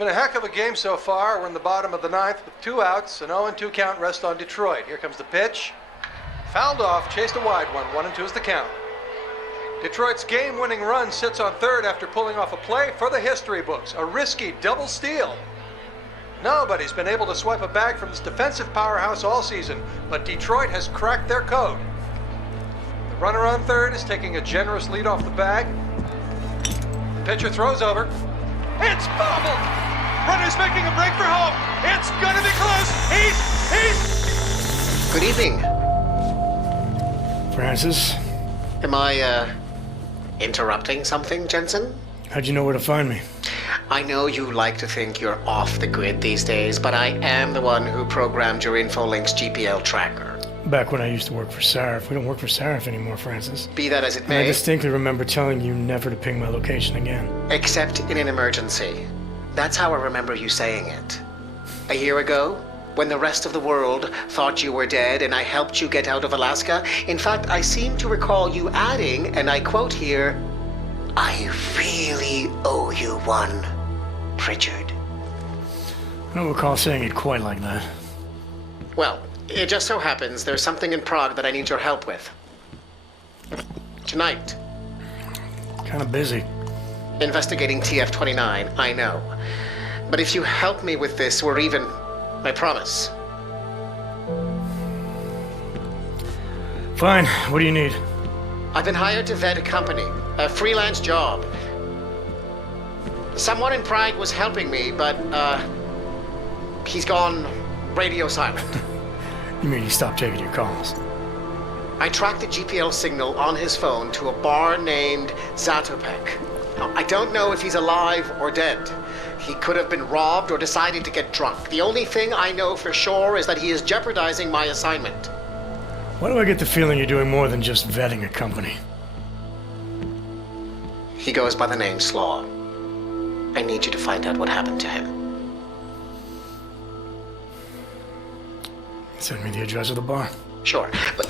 Been a heck of a game so far. We're in the bottom of the ninth with 2 outs. An 0-2 count rest on Detroit. Here comes the pitch. Fouled off, chased a wide one. 1-2 is the count. Detroit's game-winning run sits on third after pulling off a play for the history books. A risky double steal. Nobody's been able to swipe a bag from this defensive powerhouse all season, but Detroit has cracked their code. The runner on third is taking a generous lead off the bag. The pitcher throws over. It's bobbled! Runner's making a break for home. It's gonna be close. He's... Good evening. Francis? Am I, interrupting something, Jensen? How'd you know where to find me? I know you like to think you're off the grid these days, but I am the one who programmed your InfoLink's GPL tracker. Back when I used to work for Sarif. We don't work for Sarif anymore, Francis. Be that as it And may. I distinctly remember telling you never to ping my location again. Except in an emergency. That's how I remember you saying it. A year ago, when the rest of the world thought you were dead and I helped you get out of Alaska, in fact, I seem to recall you adding, and I quote here, "I really owe you one, Pritchard." I don't recall saying it quite like that. Well, it just so happens there's something in Prague that I need your help with. Tonight. Kinda busy. Investigating TF-29, I know. But if you help me with this, we're even. I promise. Fine. What do you need? I've been hired to vet a company, a freelance job. Someone in Prague was helping me, but, he's gone radio silent. You mean he stopped taking your calls? I tracked the GPL signal on his phone to a bar named Zatopek. Now, I don't know if he's alive or dead. He could have been robbed or decided to get drunk. The only thing I know for sure is that he is jeopardizing my assignment. Why do I get the feeling you're doing more than just vetting a company? He goes by the name Slaw. I need you to find out what happened to him. Send me the address of the bar. Sure, but...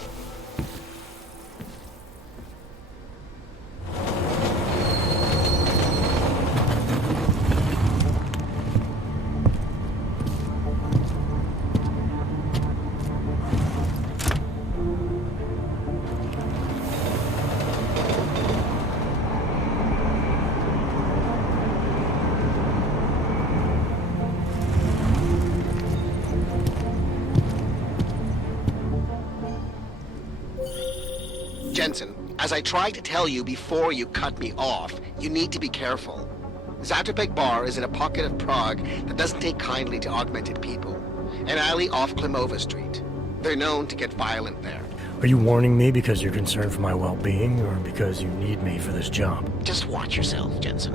Jensen, as I tried to tell you before you cut me off, you need to be careful. Zatopek Bar is in a pocket of Prague that doesn't take kindly to augmented people. An alley off Klimova Street. They're known to get violent there. Are you warning me because you're concerned for my well-being, or because you need me for this job? Just watch yourself, Jensen.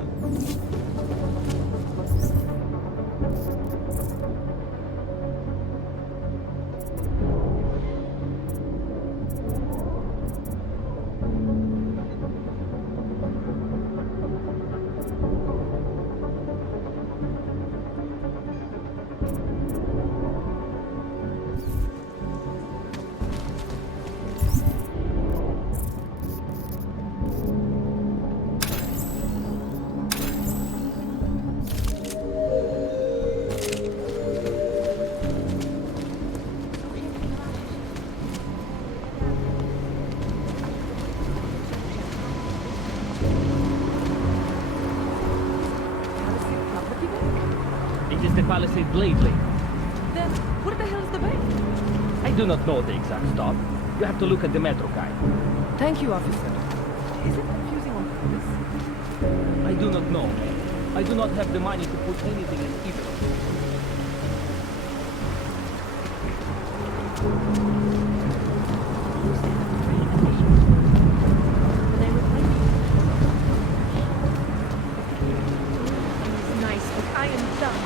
Palisade lately. Then, where the hell is the bank? I do not know the exact stop. You have to look at the metro guide. Thank you, officer. Is it confusing on purpose? I do not know. I do not have the money to put anything in either. Nice, but I am done.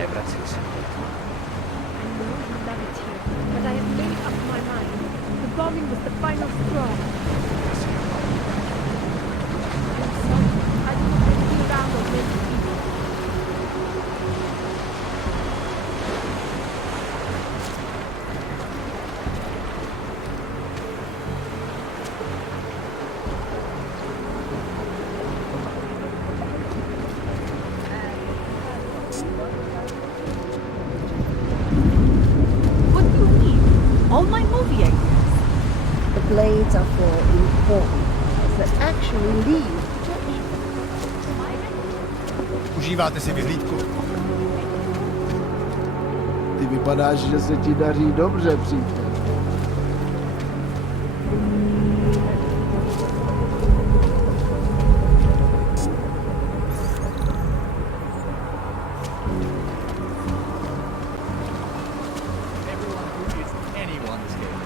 I know you love it here, but I have made up my mind. The bombing was the final straw. I'm sorry. I do not want to be around or make people. exfoliate. The blades are for important files that actually leave protection. Užíváte si vyhlídku? Ty vypadáš, že se ti daří dobře, přítel. Everyone who is anyone's game.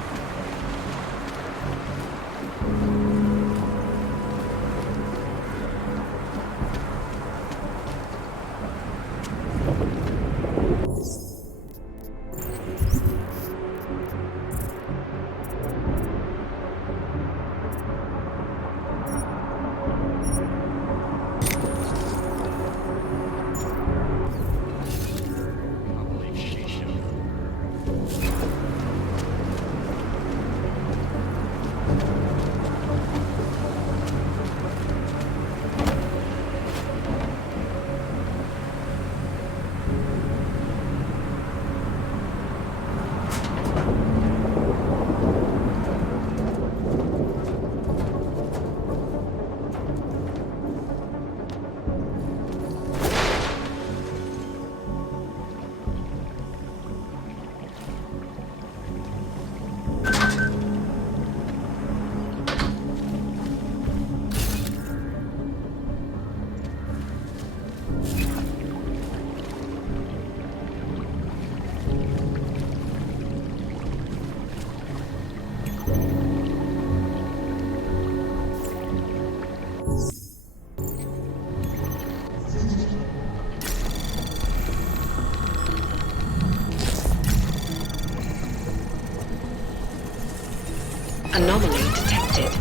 Anomaly detected.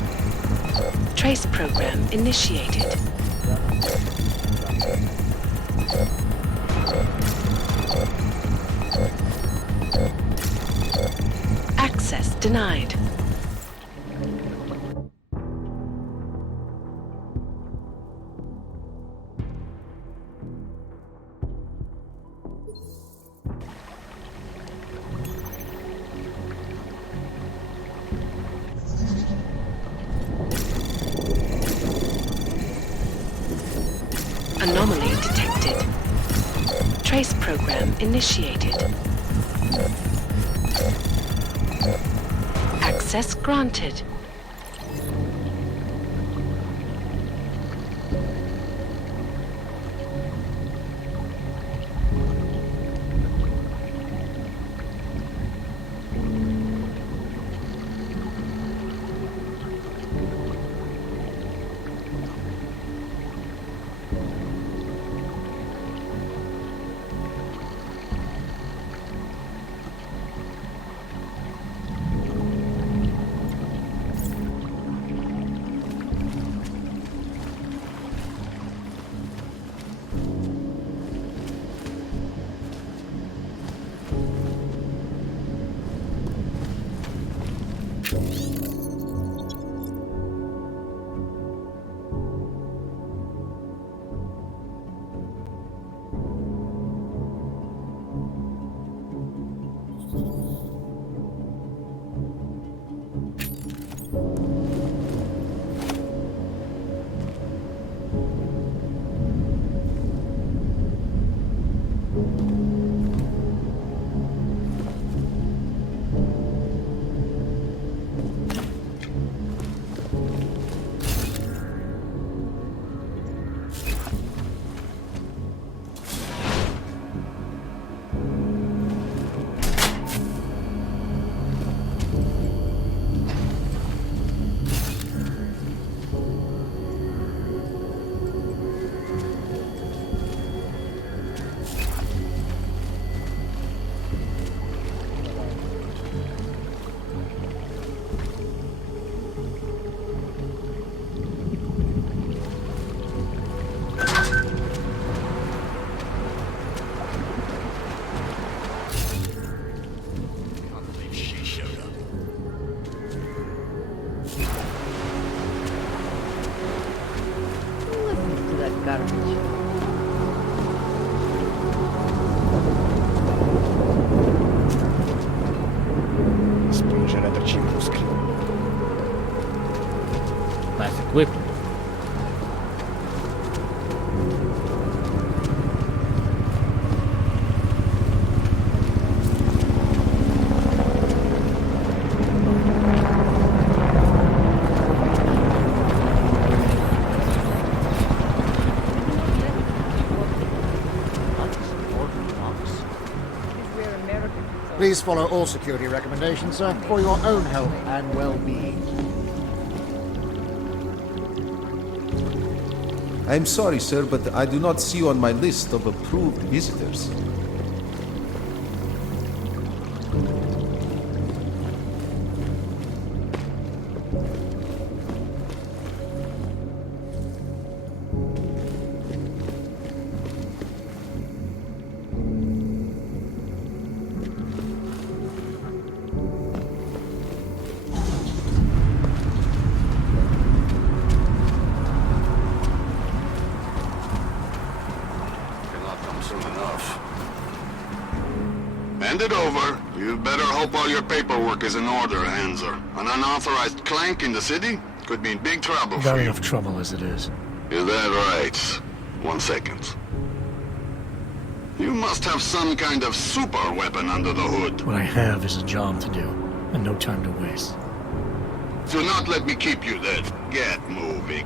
Trace program initiated. Access denied. Anomaly detected. Trace program initiated. Access granted. Garbage. Spojrzę Nice equipment. Please follow all security recommendations, sir, for your own health and well-being. I'm sorry, sir, but I do not see you on my list of approved visitors. Hand it over. You better hope all your paperwork is in order, Hanser. An unauthorized clank in the city could mean big trouble for Got you. enough trouble as it is. Is that right? 1 second. You must have some kind of super weapon under the hood. What I have is a job to do, and no time to waste. Do not let me keep you there. Get moving.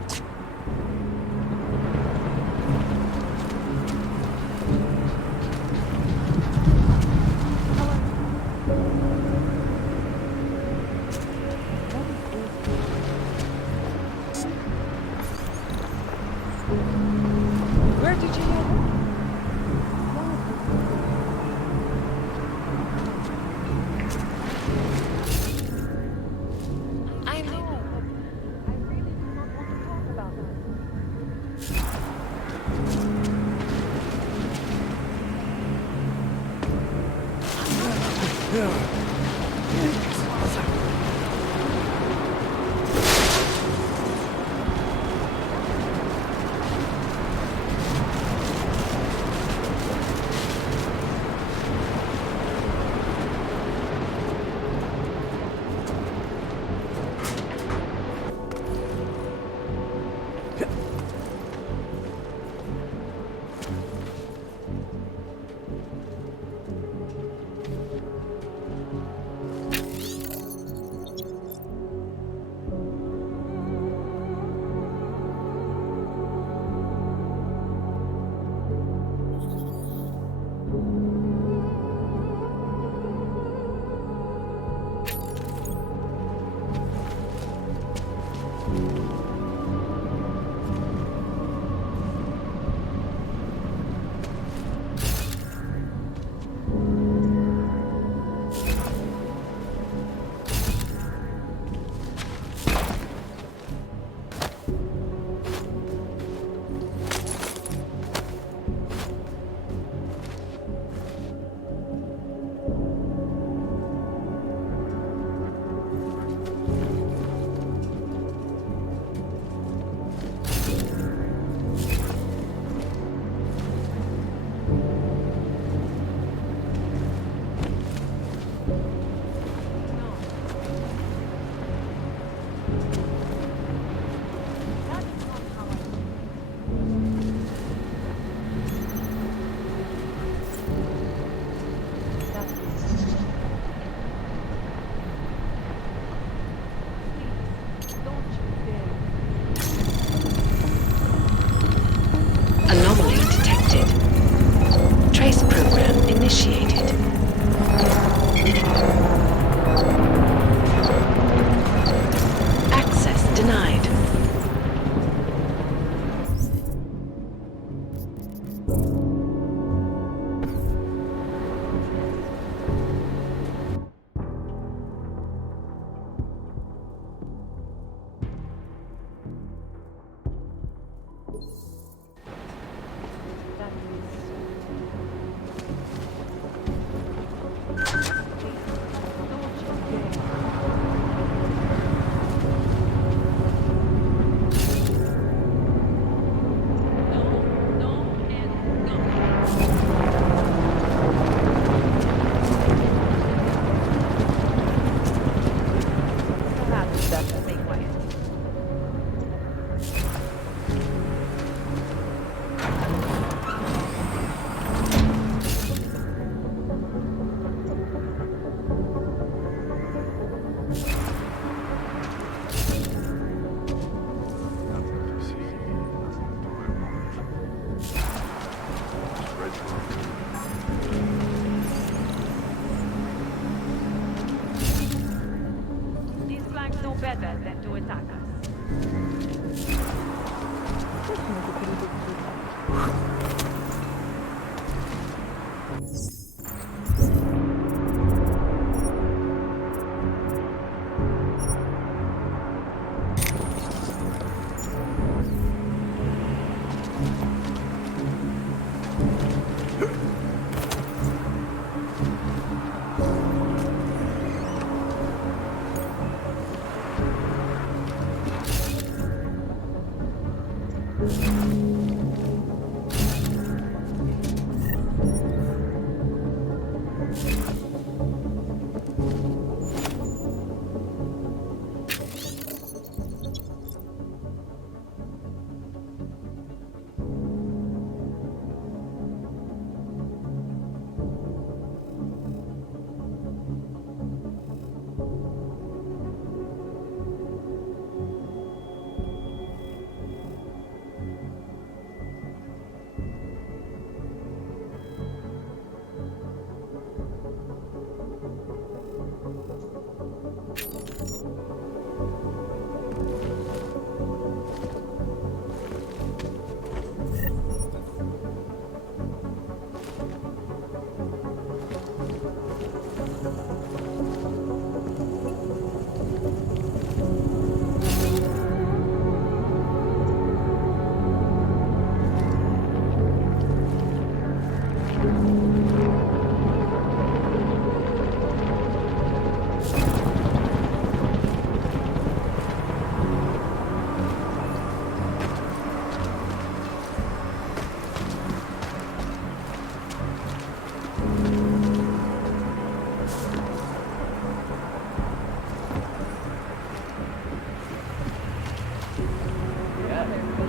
Where did you hear that? I know, but I really do not want to talk about Anomaly detected. Trace program initiated. Access denied.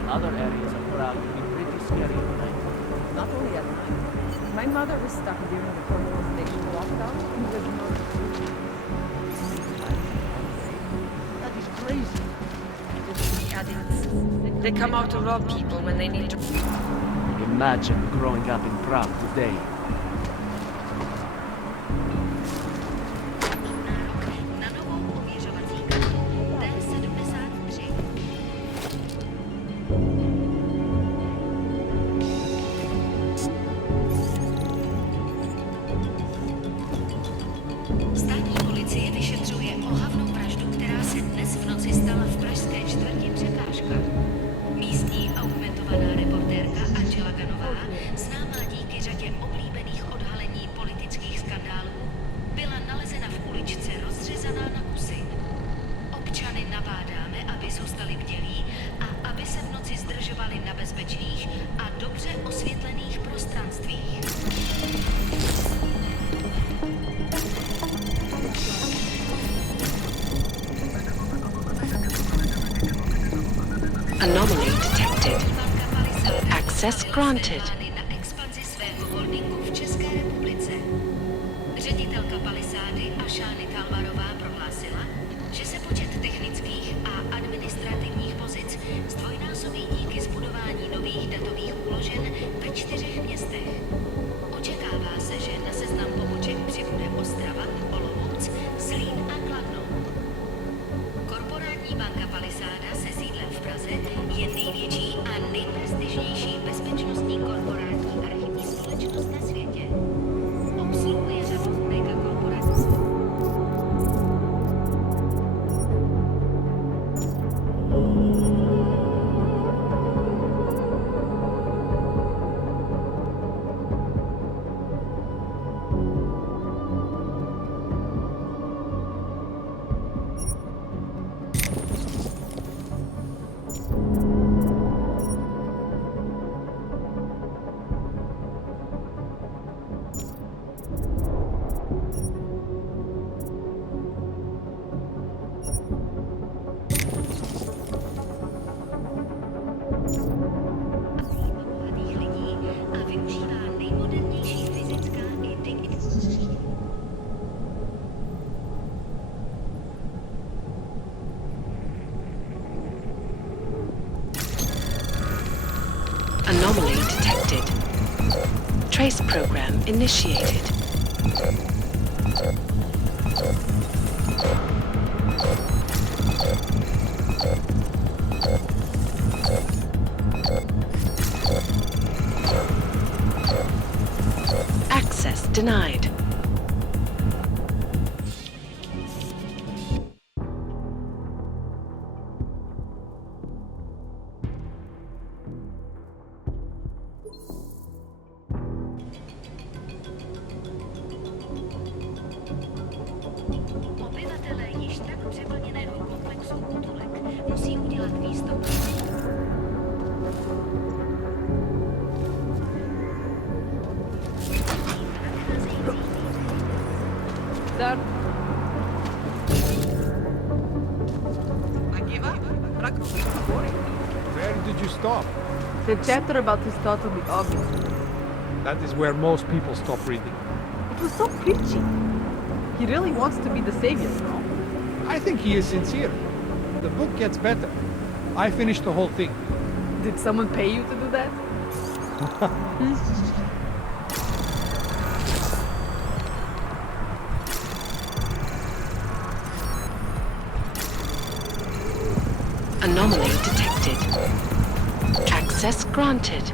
Other areas of Prague can be pretty scary at night. Not only at night. My mother was stuck during the control station lockdown and was murdered. That is crazy. They come out to rob people when they need to. Imagine growing up in Prague today. Anomaly detected. Access granted. Ředitelka Palisády Ašány Talvarová prohlásila, že se počet technických a administrativních pozic zdvojnásobí díky zbudování nových datových úložen ve 4 městech. Očekává se, že na seznam poboček přibude Ostrava, Olomouc, Zlín a Kladno. Korporátní banka Palisáda se sídlem v Praze je největší a nejprestižnější bezpečnostní korporátní archivní společnost na světě. Obsluhuje řadu megakorporací. Anomaly detected. Trace program initiated. denied. Obyvatelé již tak přeplněného komplexu útulek musí udělat výstup. Done. I give up. Where did you stop? The chapter about his thought on the obvious. That is where most people stop reading. It was so preachy. He really wants to be the savior, no? I think he is sincere. The book gets better. I finished the whole thing. Did someone pay you to do that? Anomaly detected. Access granted.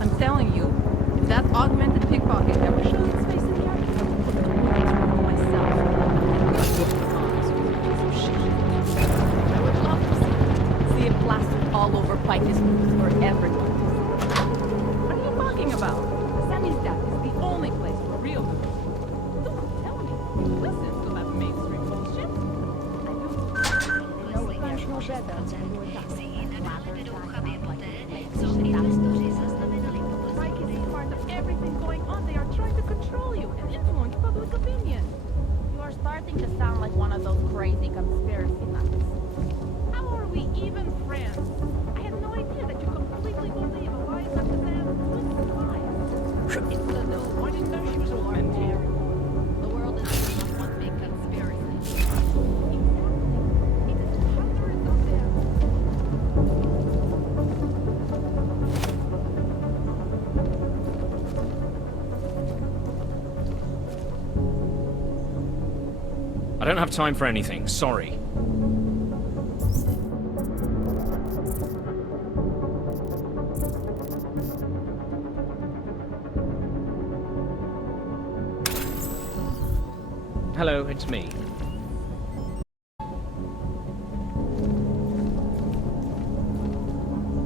I'm telling you, if that augmented pickpocket ever shows its face in the army, I will put it right myself. I would love to see it plastered all over Pikey's movies for everyone. What are you talking about? Sammy's death is the only place for real news. Don't tell me. Listen to that mainstream bullshit. I know it gets no better than your death. Mike is part of everything going on. They are trying to control you and influence public opinion. You are starting to sound like one of those crazy conspiracy nuts. How are we even friends? I had no idea that you completely believe a lie such as that. It's the news. Why didn't know she was a woman? The world is one big conspiracy. Exactly. It is hundreds of them. I don't have time for anything, sorry. Hello, it's me.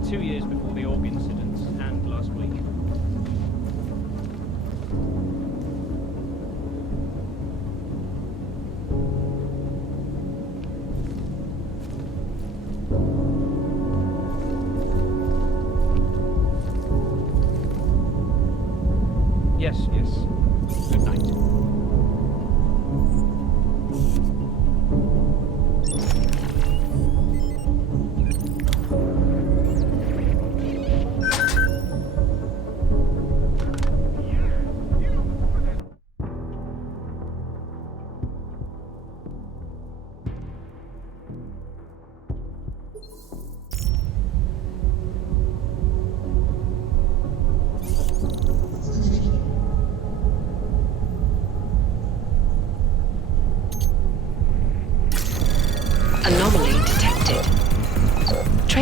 Two years before the org incident and last week. Yes, yes. Good night.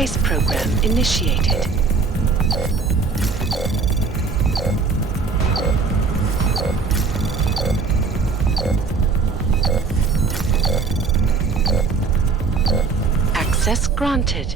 Trace program initiated. Access granted.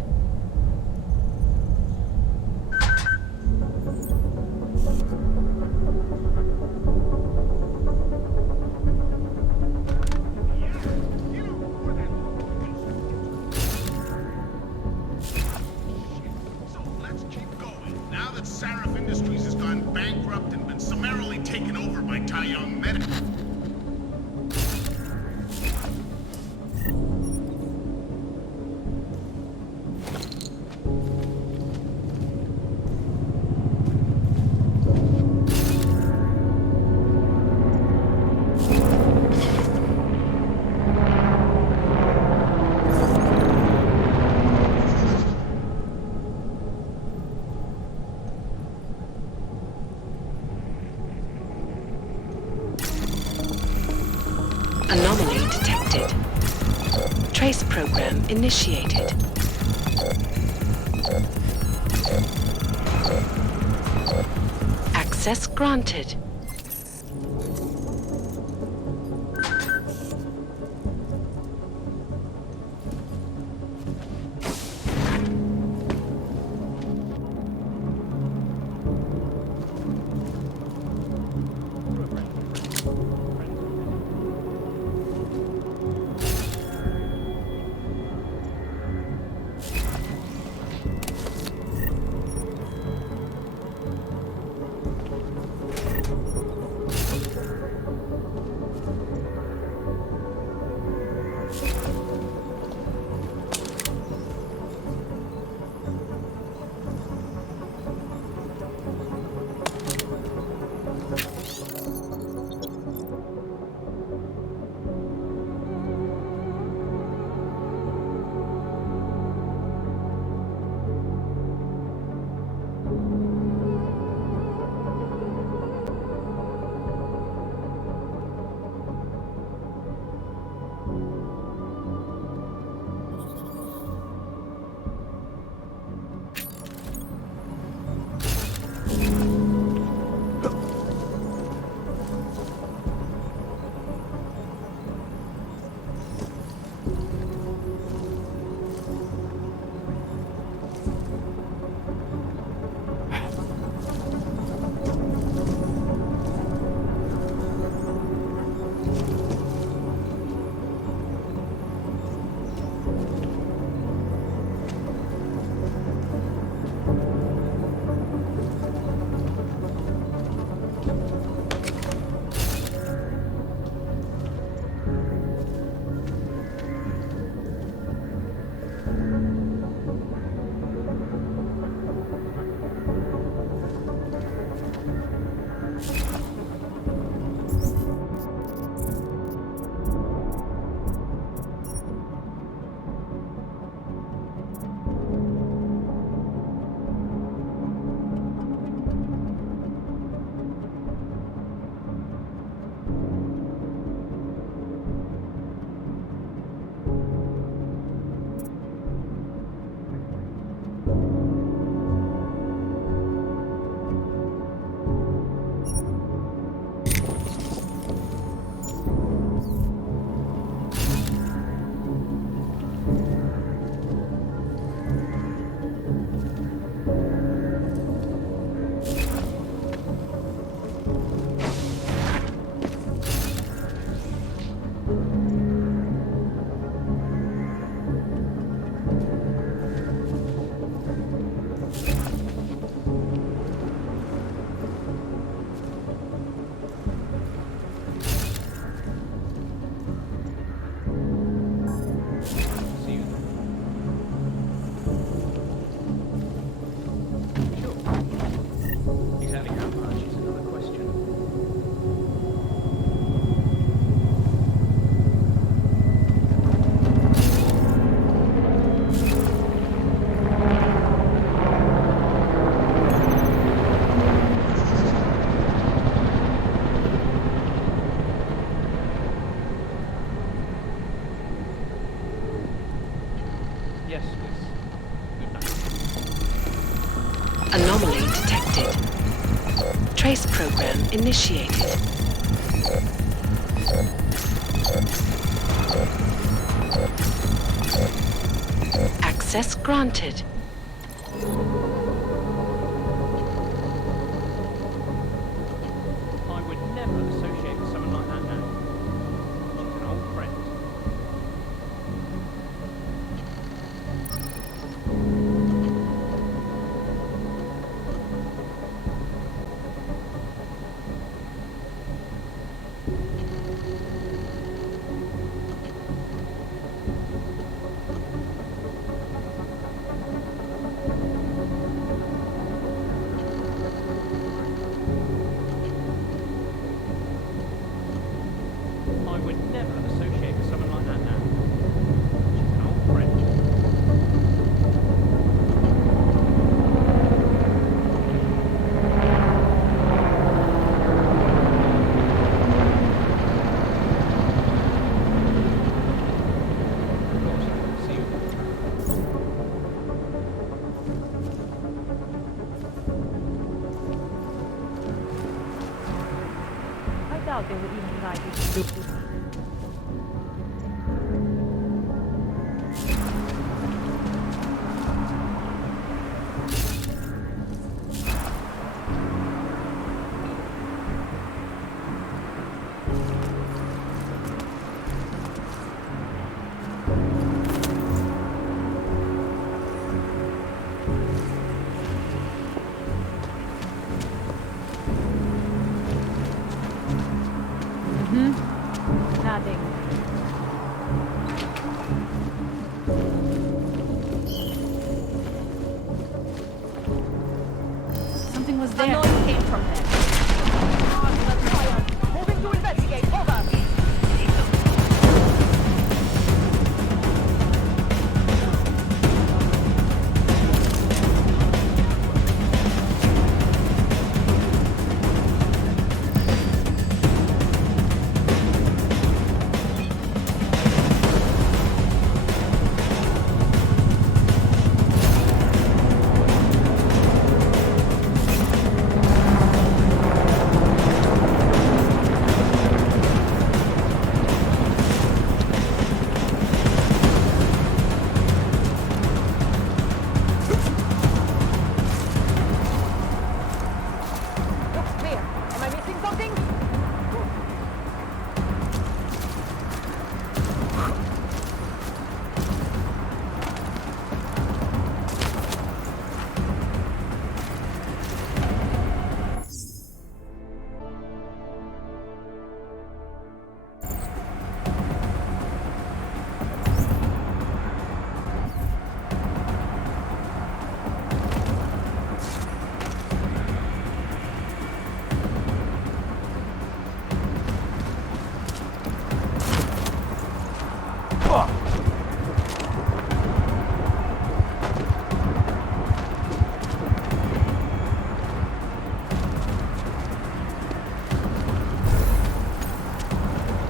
Anomaly detected. Trace program initiated. Access granted. Yes, please. Good night. Trace program initiated. Access granted. I would never associate with someone like that now. She's an old friend. I would never associate with someone like that now. She's an old friend. Of course, I can see you. I doubt they would even try to do this. Nothing. Something was there. A noise came from there. Moving to investigate. Over.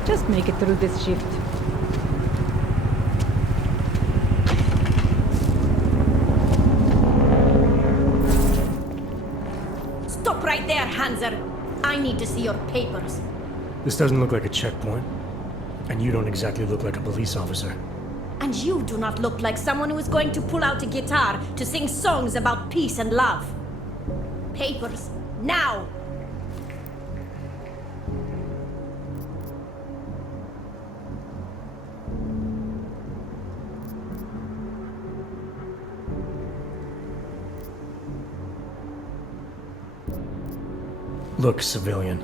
Just make it through this shift. Stop right there, Hanser. I need to see your papers. This doesn't look like a checkpoint. And you don't exactly look like a police officer. And you do not look like someone who is going to pull out a guitar to sing songs about peace and love. Papers, now! Look, civilian.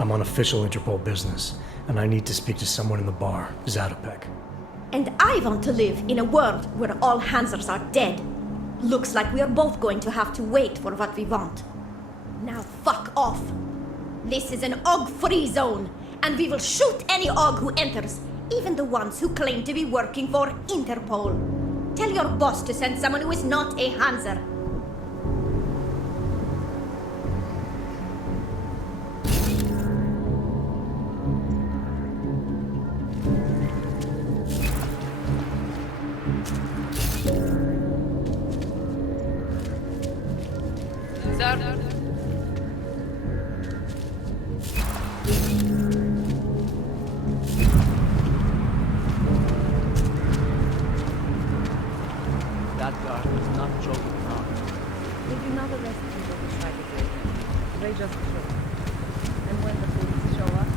I'm on official Interpol business, and I need to speak to someone in the bar, Zatopek. And I want to live in a world where all Hansers are dead. Looks like we are both going to have to wait for what we want. Now fuck off. This is an AUG-free zone, and we will shoot any AUG who enters, even the ones who claim to be working for Interpol. Tell your boss to send someone who is not a Hanser. just true. And when the police show up,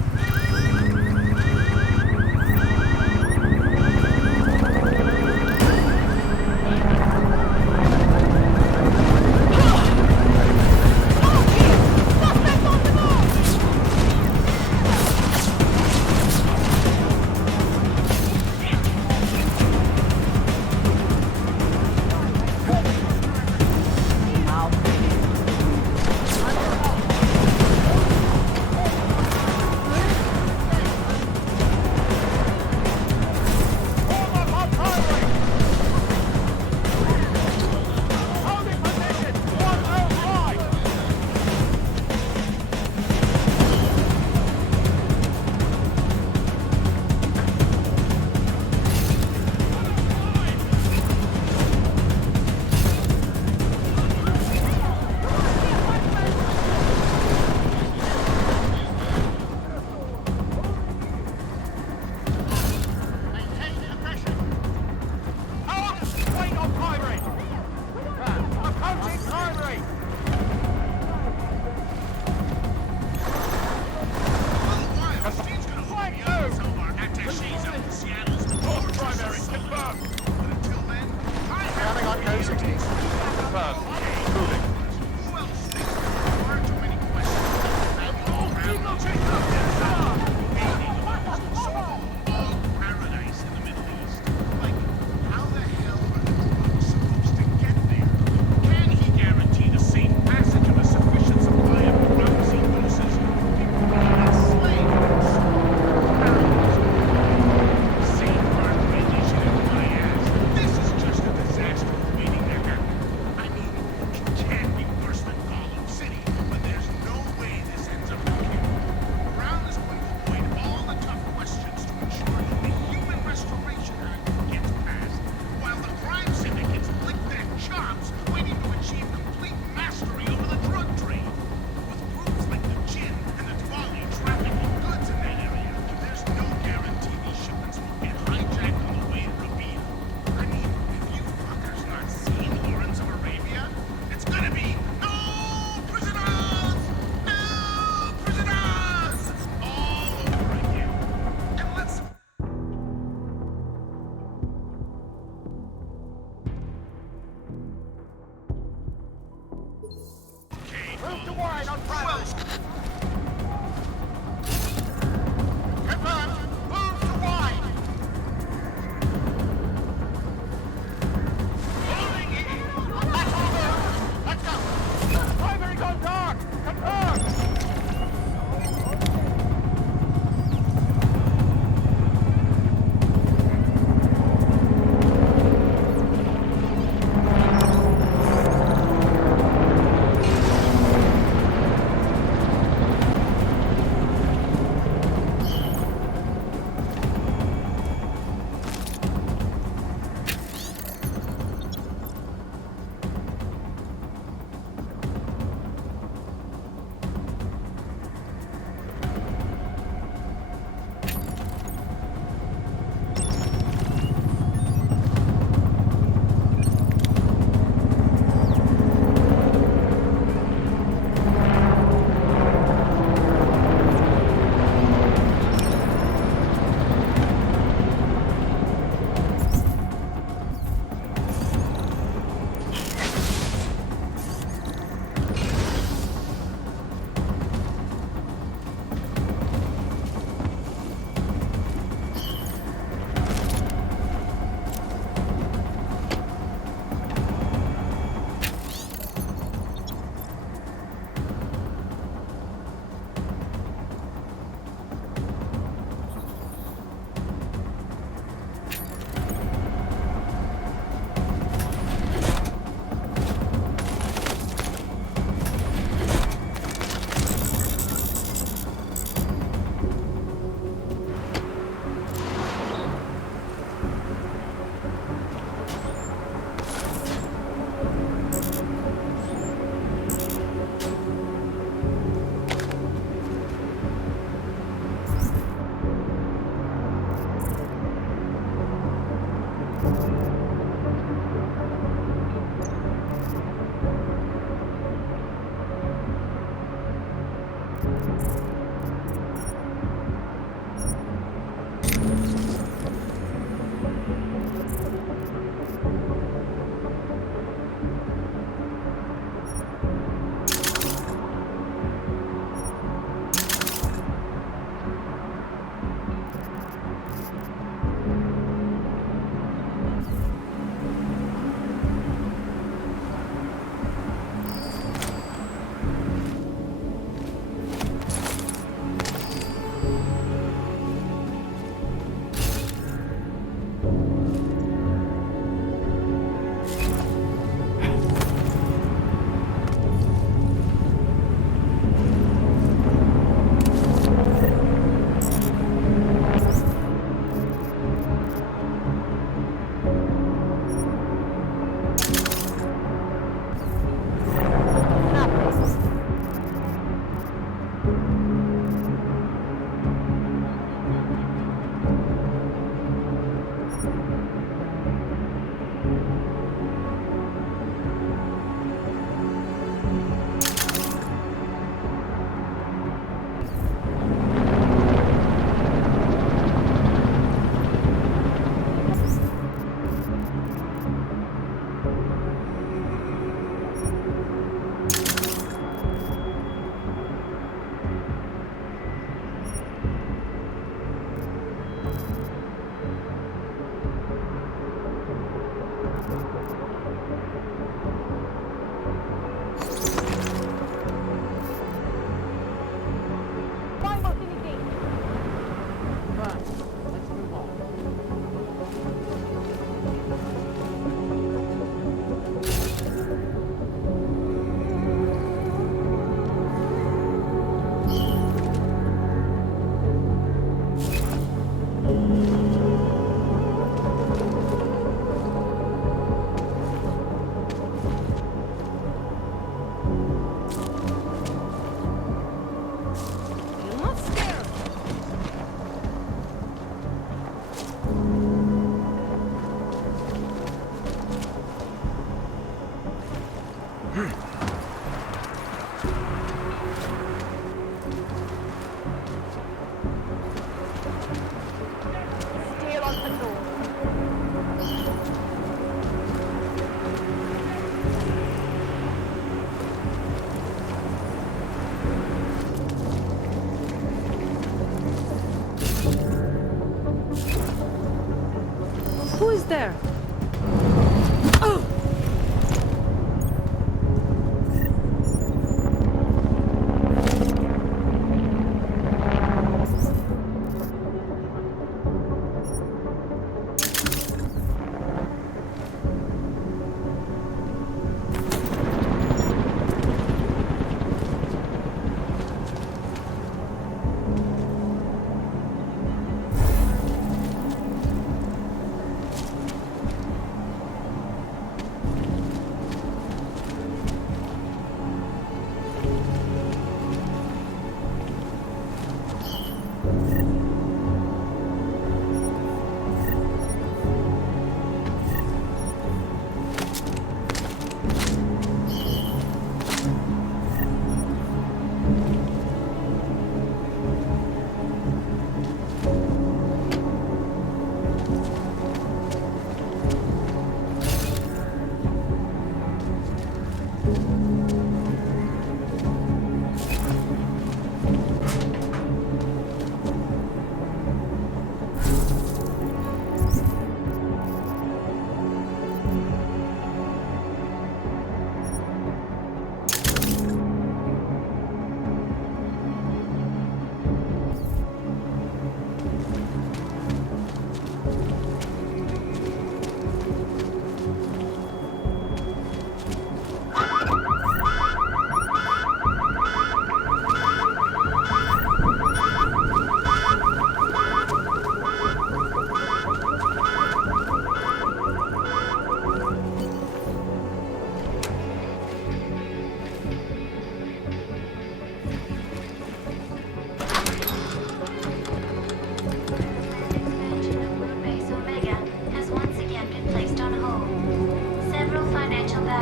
there.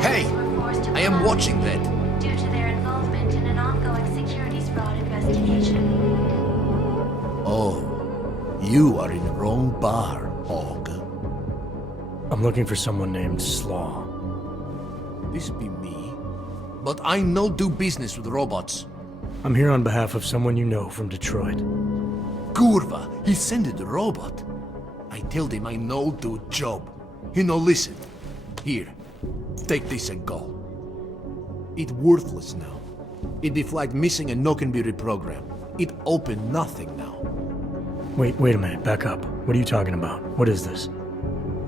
Hey! I am watching that. Due to their involvement in an ongoing securities fraud investigation. Oh, you are in the wrong bar, Hog. I'm looking for someone named Slaw. This be me. But I no do business with robots. I'm here on behalf of someone you know from Detroit. Kurva, he sent the robot. I told him I no do job. He no listen. Here, take this and go. It worthless now. It be flagged missing and no can be reprogrammed. It open nothing now. Wait a minute, back up. What are you talking about? What is this?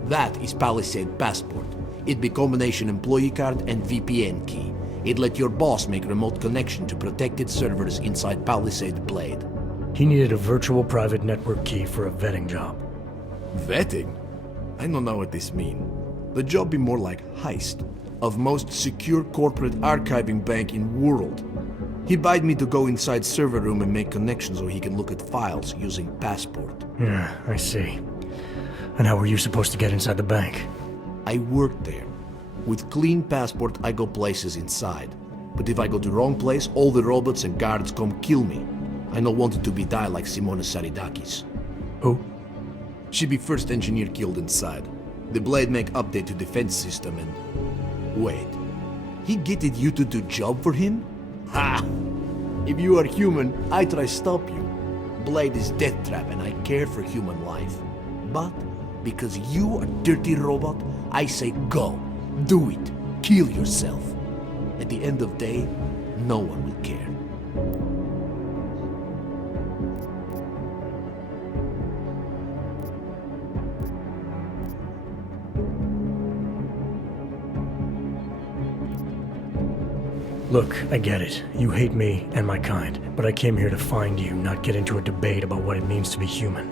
That is Palisade Passport. It be combination employee card and VPN key. It let your boss make remote connection to protected servers inside Palisade Blade. He needed a virtual private network key for a vetting job. Vetting? I don't know what this mean. The job be more like heist of most secure corporate archiving bank in world. He bid me to go inside server room and make connections so he can look at files using Passport. Yeah, I see. And how were you supposed to get inside the bank? I worked there. With clean Passport, I go places inside. But if I go to wrong place, all the robots and guards come kill me. I no wanted to be die like Simona Saridakis. Who? She be first engineer killed inside. The Blade make update to defense system and... Wait. He getted you to do job for him? Ha! If you are human, I try stop you. Blade is death trap and I care for human life. But, because you are dirty robot, I say go. Do it. Kill yourself. At the end of day, no one will care. Look, I get it. You hate me and my kind, but I came here to find you, not get into a debate about what it means to be human.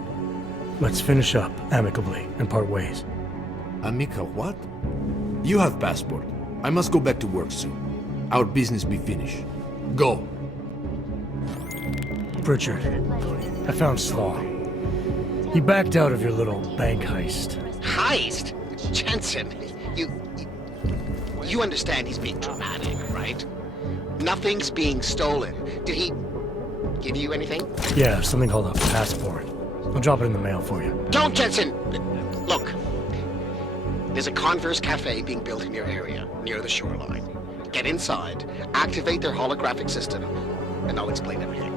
Let's finish up amicably and part ways. Amica what? You have Passport. I must go back to work soon. Our business be finished. Go. Pritchard, I found Slaw. He backed out of your little bank heist. Heist? Jensen, you understand he's being dramatic, right? Nothing's being stolen. Did he give you anything? Yeah, something called a passport. I'll drop it in the mail for you. Don't, Jensen! Look, there's a Converse cafe being built in your area, near the shoreline. Get inside, activate their holographic system, and I'll explain everything.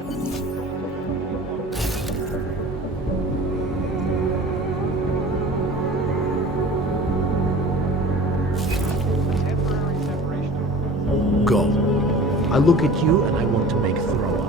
I look at you and I want to make throw up.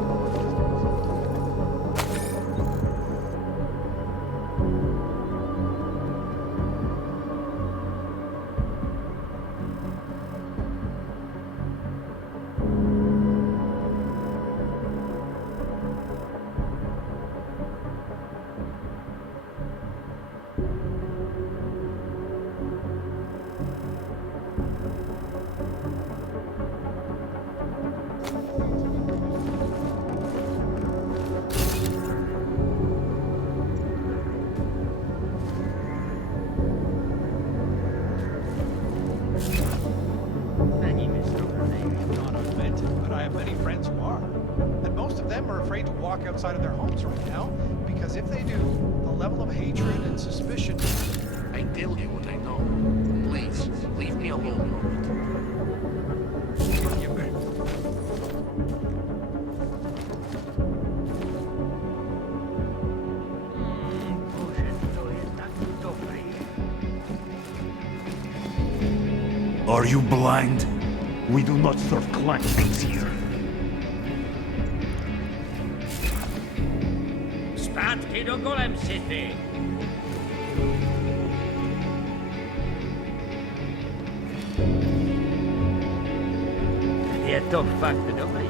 Outside of their homes right now, because if they do, the level of hatred and suspicion... I tell you what I know. Please, leave me alone. Are you blind? We do not serve clank things here. Zpátky do Golem City. Je to fakt dobrý.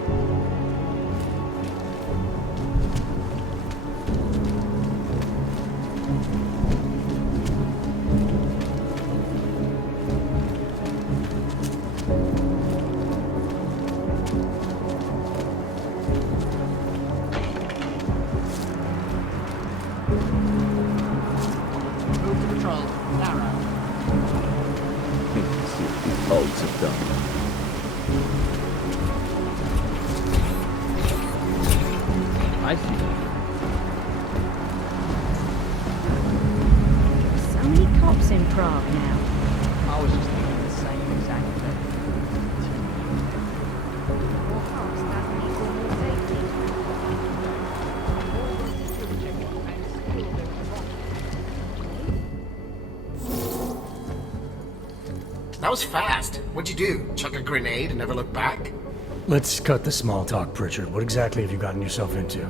I see. So many cops in Prague now. I was just thinking the same exact thing. More cops doesn't equal more safety. That was fast. What'd you do? Chuck a grenade and never look back? Let's cut the small talk, Pritchard. What exactly have you gotten yourself into?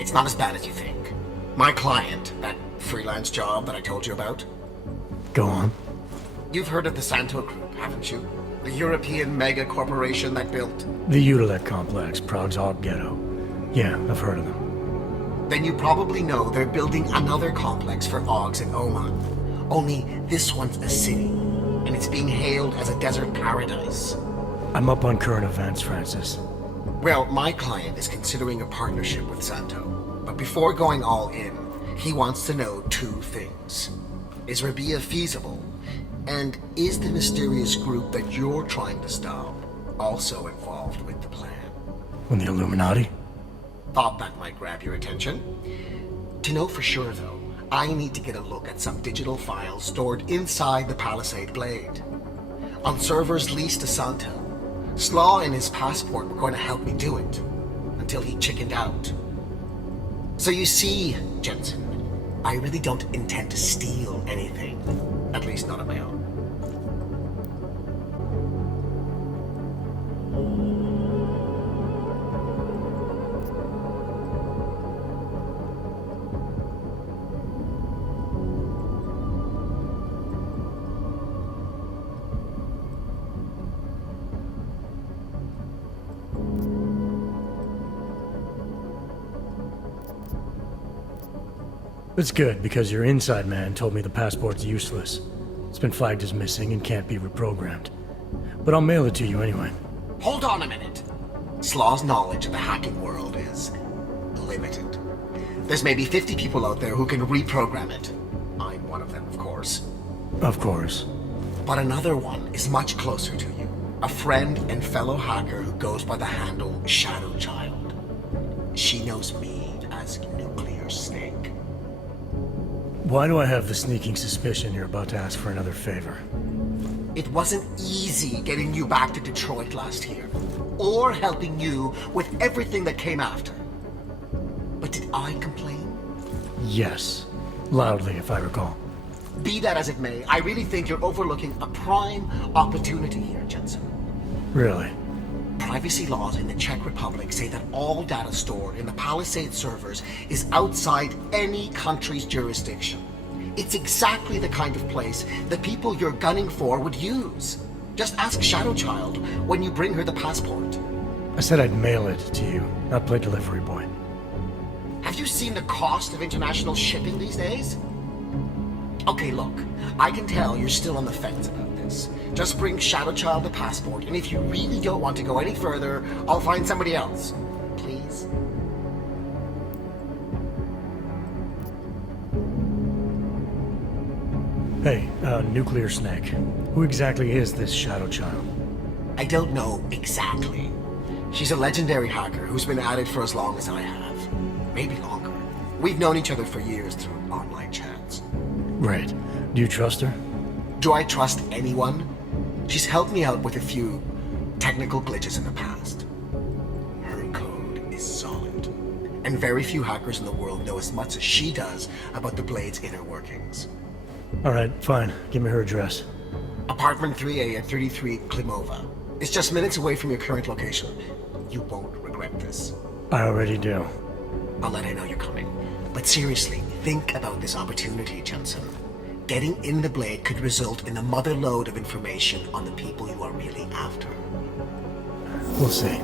It's not as bad as you think. My client, that freelance job that I told you about. Go on. You've heard of the Santo Group, haven't you? The European mega corporation that built... The Utilec complex, Prague's Aug ghetto. Yeah, I've heard of them. Then you probably know they're building another complex for Augs in Oman. Only this one's a city, and it's being hailed as a desert paradise. I'm up on current events, Francis. Well, my client is considering a partnership with Santo. But before going all in, he wants to know two things. Is Rabia feasible? And is the mysterious group that you're trying to stop also involved with the plan? When the Illuminati? Thought that might grab your attention. To know for sure, though, I need to get a look at some digital files stored inside the Palisade Blade. On servers leased to Santo. Slaw and his passport were going to help me do it, until he chickened out. So you see, Jensen, I really don't intend to steal anything, at least not of my own. It's good, because your inside man told me the passport's useless. It's been flagged as missing and can't be reprogrammed. But I'll mail it to you anyway. Hold on a minute. Slaw's knowledge of the hacking world is limited. There's maybe 50 people out there who can reprogram it. I'm one of them, of course. Of course. But another one is much closer to you. A friend and fellow hacker who goes by the handle Shadow Child. She knows me as Nuclear Snake. Why do I have the sneaking suspicion you're about to ask for another favor? It wasn't easy getting you back to Detroit last year, or helping you with everything that came after. But did I complain? Yes. Loudly, if I recall. Be that as it may, I really think you're overlooking a prime opportunity here, Jensen. Really? privacy laws in the Czech Republic say that all data stored in the Palisade servers is outside any country's jurisdiction. It's exactly the kind of place the people you're gunning for would use. Just ask Shadowchild when you bring her the passport. I said I'd mail it to you, not play delivery boy. Have you seen the cost of international shipping these days? Okay, look, I can tell you're still on the fence about this. Just bring Shadowchild the passport, and if you really don't want to go any further, I'll find somebody else. Please? Hey, Nuclear Snake. Who exactly is this Shadowchild? I don't know exactly. She's a legendary hacker who's been at it for as long as I have. Maybe longer. We've known each other for years through online chats. Great. Do you trust her? Do I trust anyone? She's helped me out with a few technical glitches in the past. Her code is solid. And very few hackers in the world know as much as she does about the Blade's inner workings. Alright, fine. Give me her address. Apartment 3A at 33 Klimova. It's just minutes away from your current location. You won't regret this. I already do. I'll let her know you're coming. But seriously, think about this opportunity, Jensen. Getting in the Blade could result in a mother lode of information on the people you are really after. We'll see.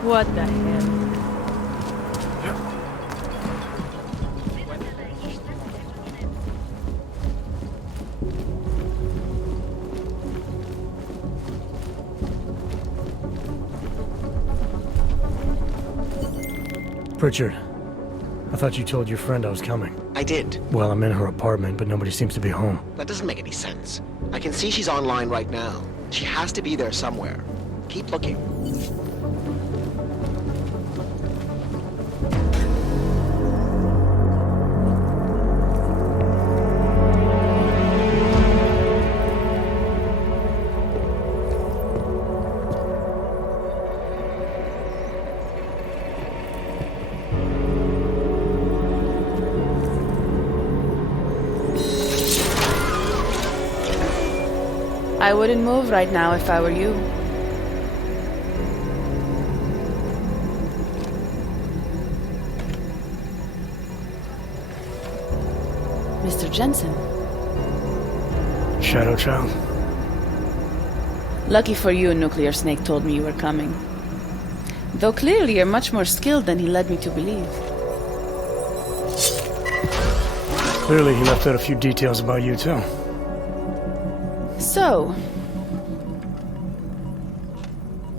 What the hell? Pritchard, I thought you told your friend I was coming. I did. Well, I'm in her apartment, but nobody seems to be home. That doesn't make any sense. I can see she's online right now. She has to be there somewhere. Keep looking. I wouldn't move right now if I were you. Mr. Jensen. Shadowchild? Lucky for you, Nuclear Snake told me you were coming. Though clearly you're much more skilled than he led me to believe. Clearly he left out a few details about you, too. So,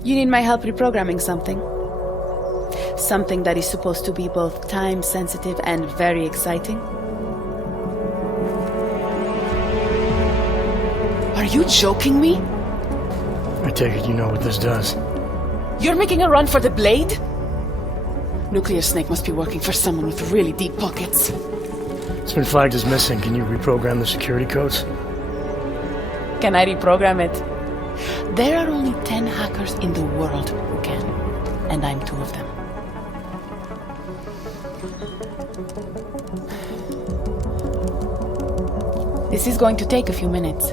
you need my help reprogramming something. Something that is supposed to be both time-sensitive and very exciting. Are you joking me? I take it you know what this does. You're making a run for the Blade? Nuclear Snake must be working for someone with really deep pockets. It's been flagged as missing. Can you reprogram the security codes? Can I reprogram it? There are only 10 hackers in the world who can, and I'm 2 of them. This is going to take a few minutes.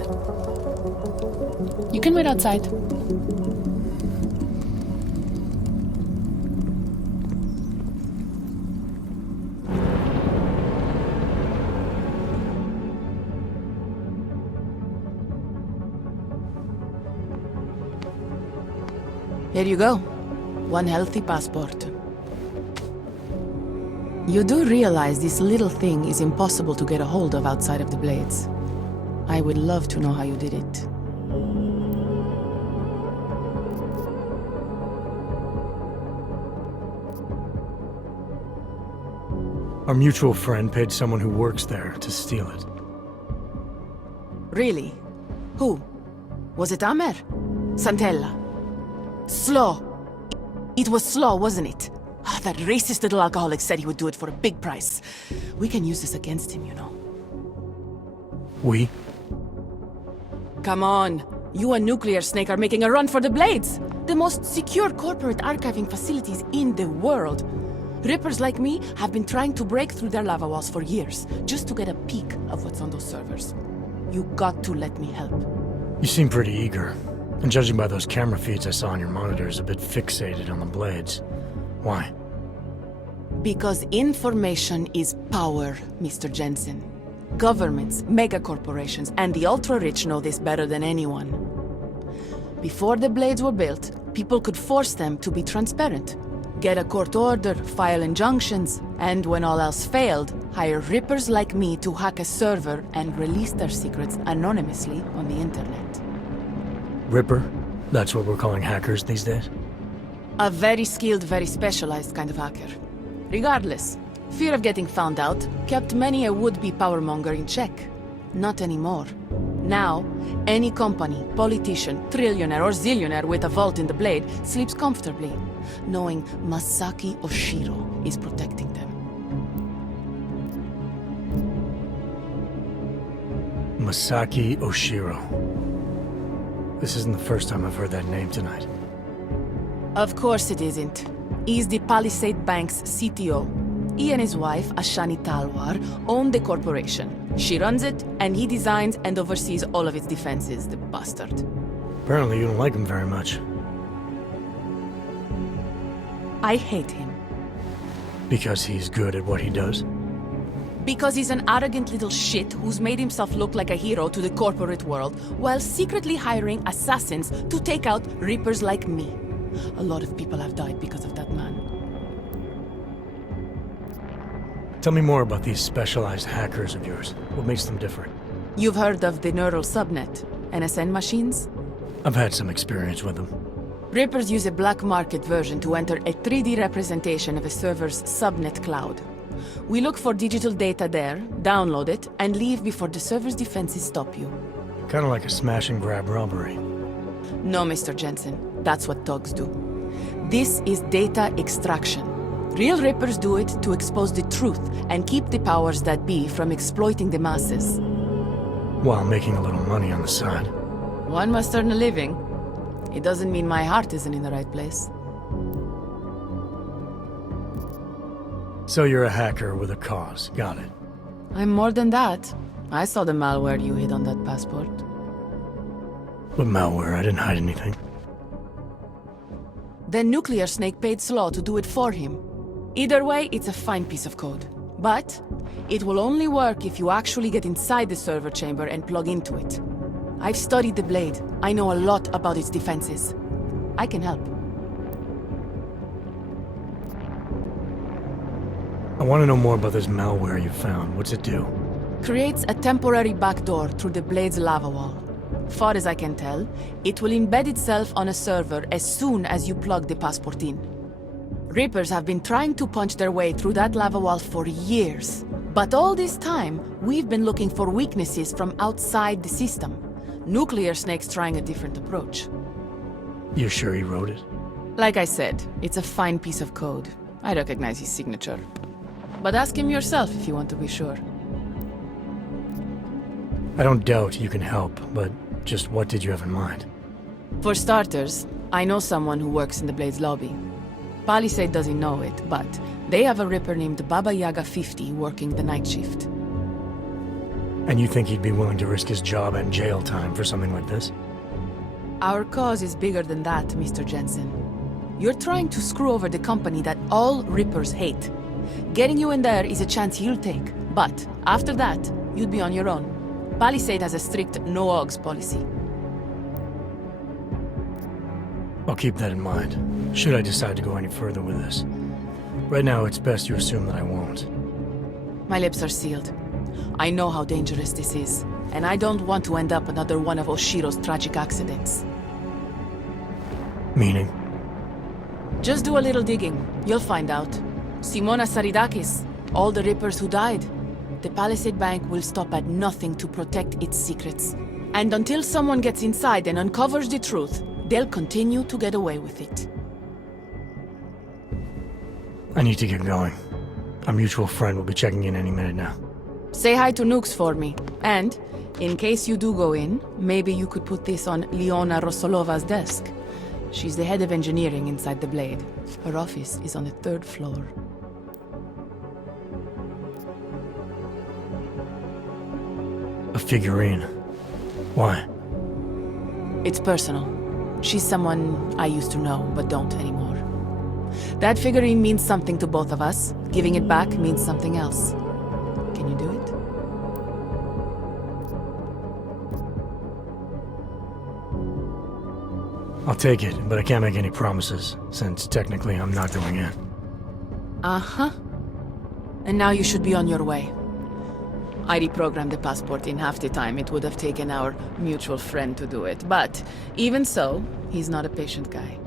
You can wait outside. Here you go. 1 healthy passport. You do realize this little thing is impossible to get a hold of outside of the Blades. I would love to know how you did it. Our mutual friend paid someone who works there to steal it. Really? Who? Was it Amer? Santella? Slow. It was Slow, wasn't it? That racist little alcoholic said he would do it for a big price. We can use this against him, you know. We? Come on. You and Nuclear Snake are making a run for the Blades. The most secure corporate archiving facilities in the world. Rippers like me have been trying to break through their lava walls for years, just to get a peek of what's on those servers. You got to let me help. You seem pretty eager. And judging by those camera feeds I saw on your monitors, a bit fixated on the Blades. Why? Because information is power, Mr. Jensen. Governments, megacorporations, and the ultra-rich know this better than anyone. Before the Blades were built, people could force them to be transparent. Get a court order, file injunctions, and when all else failed, hire rippers like me to hack a server and release their secrets anonymously on the internet. Ripper? That's what we're calling hackers these days? A very skilled, very specialized kind of hacker. Regardless, fear of getting found out kept many a would-be powermonger in check. Not anymore. Now, any company, politician, trillionaire or zillionaire with a vault in the Blade sleeps comfortably, knowing Masaki Oshiro is protecting them. Masaki Oshiro. This isn't the first time I've heard that name tonight. Of course it isn't. He's the Palisade Bank's CTO. He and his wife, Ashani Talwar, own the corporation. She runs it, and he designs and oversees all of its defenses, the bastard. Apparently you don't like him very much. I hate him. Because he's good at what he does? Because he's an arrogant little shit who's made himself look like a hero to the corporate world, while secretly hiring assassins to take out rippers like me. A lot of people have died because of that man. Tell me more about these specialized hackers of yours. What makes them different? You've heard of the neural subnet, NSN machines? I've had some experience with them. Rippers use a black market version to enter a 3D representation of a server's subnet cloud. We look for digital data there, download it, and leave before the server's defenses stop you. Kinda like a smash and grab robbery. No, Mr. Jensen. That's what thugs do. This is data extraction. Real rippers do it to expose the truth and keep the powers that be from exploiting the masses. While making a little money on the side. One must earn a living. It doesn't mean my heart isn't in the right place. So you're a hacker with a cause. Got it. I'm more than that. I saw the malware you hid on that passport. What malware? I didn't hide anything. Then Nuclear Snake paid Slaw to do it for him. Either way, it's a fine piece of code. But it will only work if you actually get inside the server chamber and plug into it. I've studied the Blade. I know a lot about its defenses. I can help. I want to know more about this malware you found. What's it do? Creates a temporary backdoor through the Blade's lava wall. Far as I can tell, it will embed itself on a server as soon as you plug the passport in. Rippers have been trying to punch their way through that lava wall for years. But all this time, we've been looking for weaknesses from outside the system. Nuclear Snake's trying a different approach. You're sure he wrote it? Like I said, it's a fine piece of code. I recognize his signature. But ask him yourself if you want to be sure. I don't doubt you can help, but just what did you have in mind? For starters, I know someone who works in the Blade's lobby. Palisade doesn't know it, but they have a Ripper named Baba Yaga 50 working the night shift. And you think he'd be willing to risk his job and jail time for something like this? Our cause is bigger than that, Mr. Jensen. You're trying to screw over the company that all Rippers hate. Getting you in there is a chance he'll take, but after that, you'd be on your own. Palisade has a strict no-ogs policy. I'll keep that in mind, should I decide to go any further with this. Right now, it's best you assume that I won't. My lips are sealed. I know how dangerous this is, and I don't want to end up another one of Oshiro's tragic accidents. Meaning? Just do a little digging. You'll find out. Simona Saridakis, all the Rippers who died. The Palisade Bank will stop at nothing to protect its secrets. And until someone gets inside and uncovers the truth, they'll continue to get away with it. I need to get going. Our mutual friend will be checking in any minute now. Say hi to Nukes for me. And, in case you do go in, maybe you could put this on Leona Rosolova's desk. She's the head of engineering inside the Blade. Her office is on the 3rd floor. A figurine. Why? It's personal. She's someone I used to know, but don't anymore. That figurine means something to both of us. Giving it back means something else. Can you do it? I'll take it, but I can't make any promises, since technically I'm not going in. Uh-huh. And now you should be on your way. I reprogrammed the passport in half the time it would have taken our mutual friend to do it, but even so, he's not a patient guy.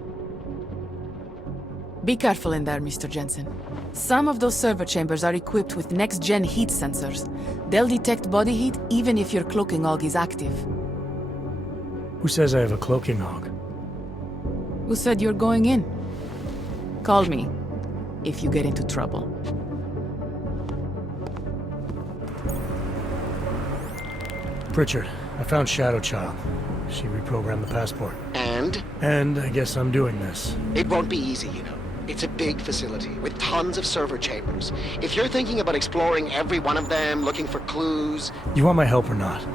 Be careful in there, Mr. Jensen. Some of those server chambers are equipped with next-gen heat sensors. They'll detect body heat even if your cloaking AUG is active. Who says I have a cloaking AUG? Who said you're going in? Call me if you get into trouble. Pritchard, I found Shadow Child. She reprogrammed the passport. And? And I guess I'm doing this. It won't be easy, you know. It's a big facility with tons of server chambers. If you're thinking about exploring every one of them, looking for clues... You want my help or not?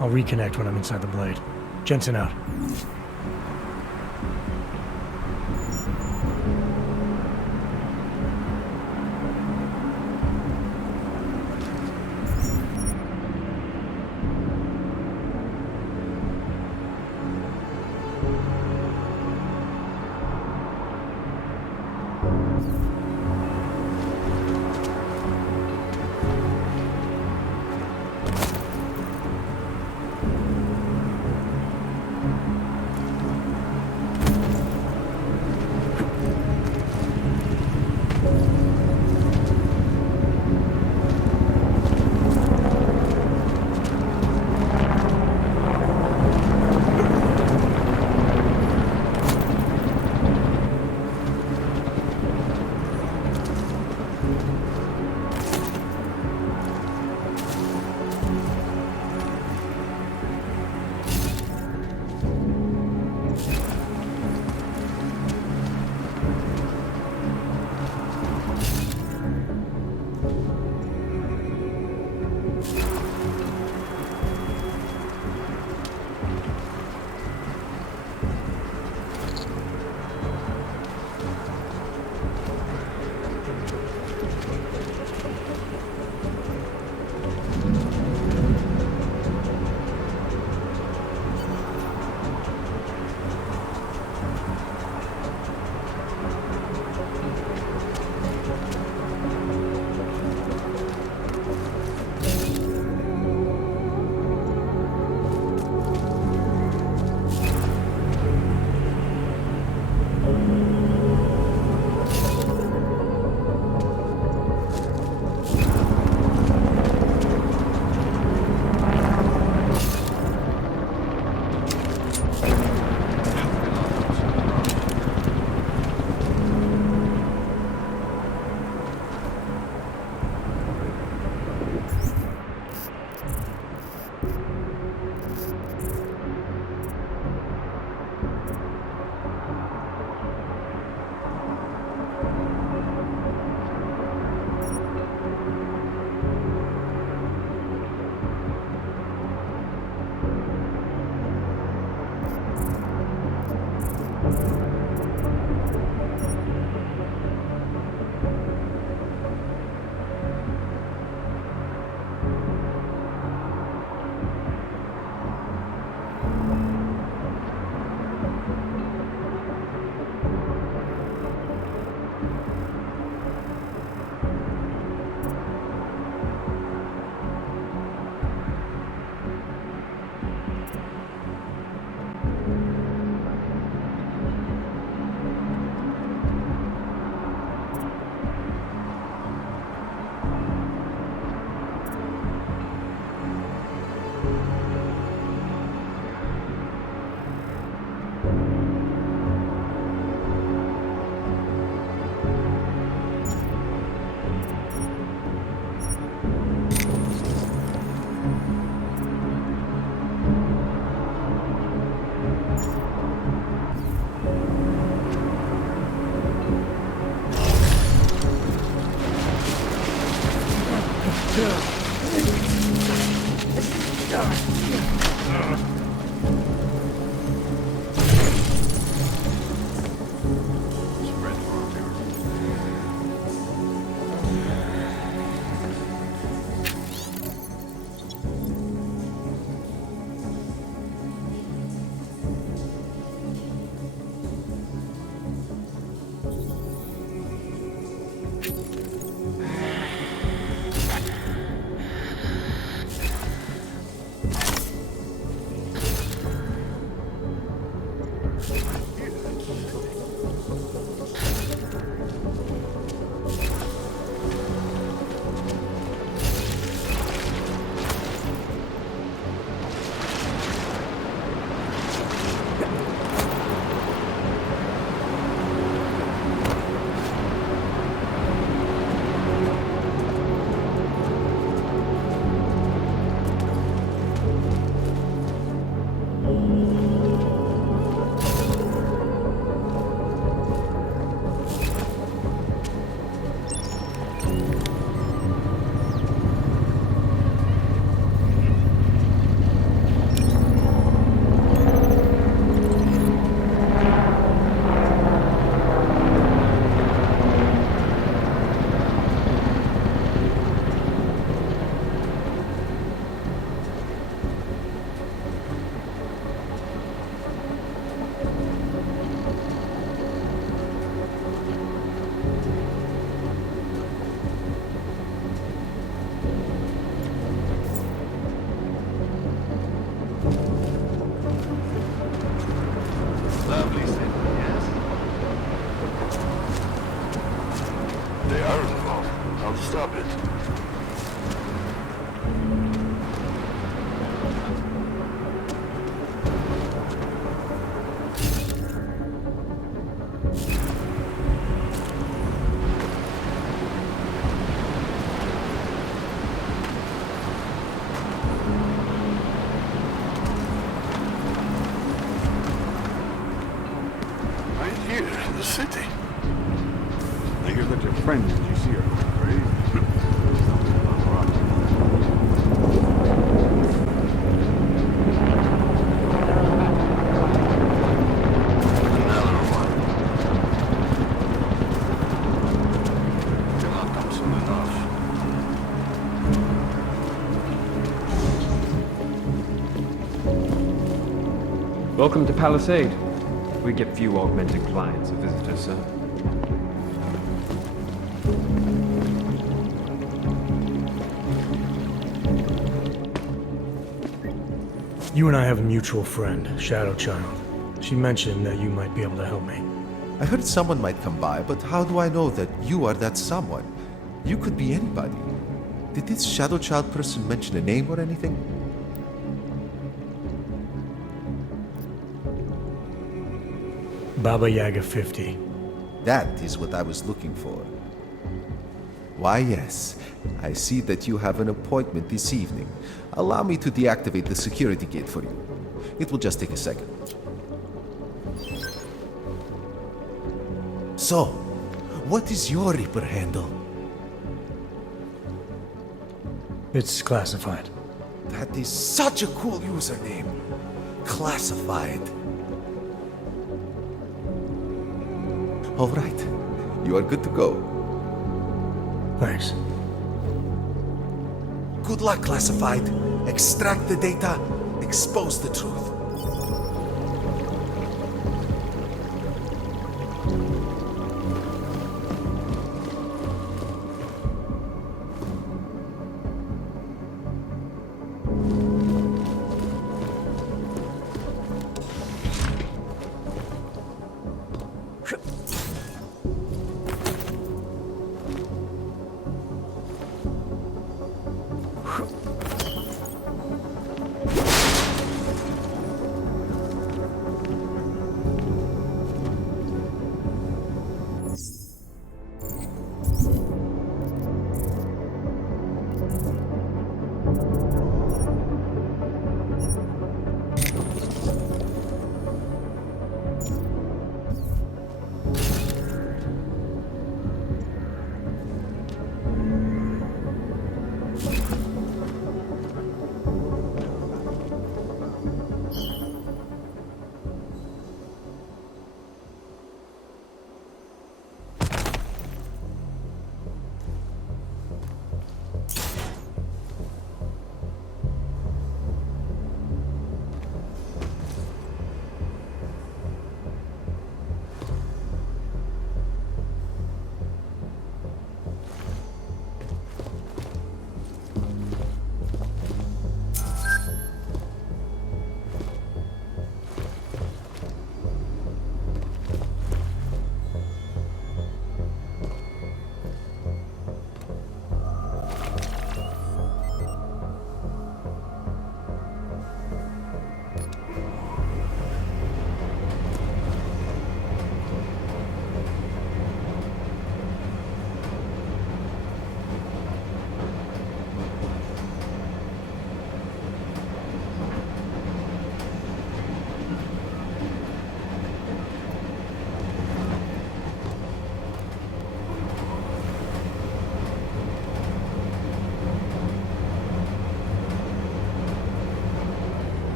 I'll reconnect when I'm inside the Blade. Jensen out. Lovely city, yes? They are involved. I'll stop it. Here in the city. I hear that your friend you see her, right? Another one. Cannot come soon enough. Welcome to Palisade. We get few augmented clients and visitors, sir. You and I have a mutual friend, Shadow Child. She mentioned that you might be able to help me. I heard someone might come by, but how do I know that you are that someone? You could be anybody. Did this Shadow Child person mention a name or anything? Baba Yaga 50. That is what I was looking for. Why, yes. I see that you have an appointment this evening. Allow me to deactivate the security gate for you. It will just take a second. So, what is your Reaper handle? It's classified. That is such a cool username. Classified. All right. You are good to go. Thanks. Good luck, Classified. Extract the data, expose the truth.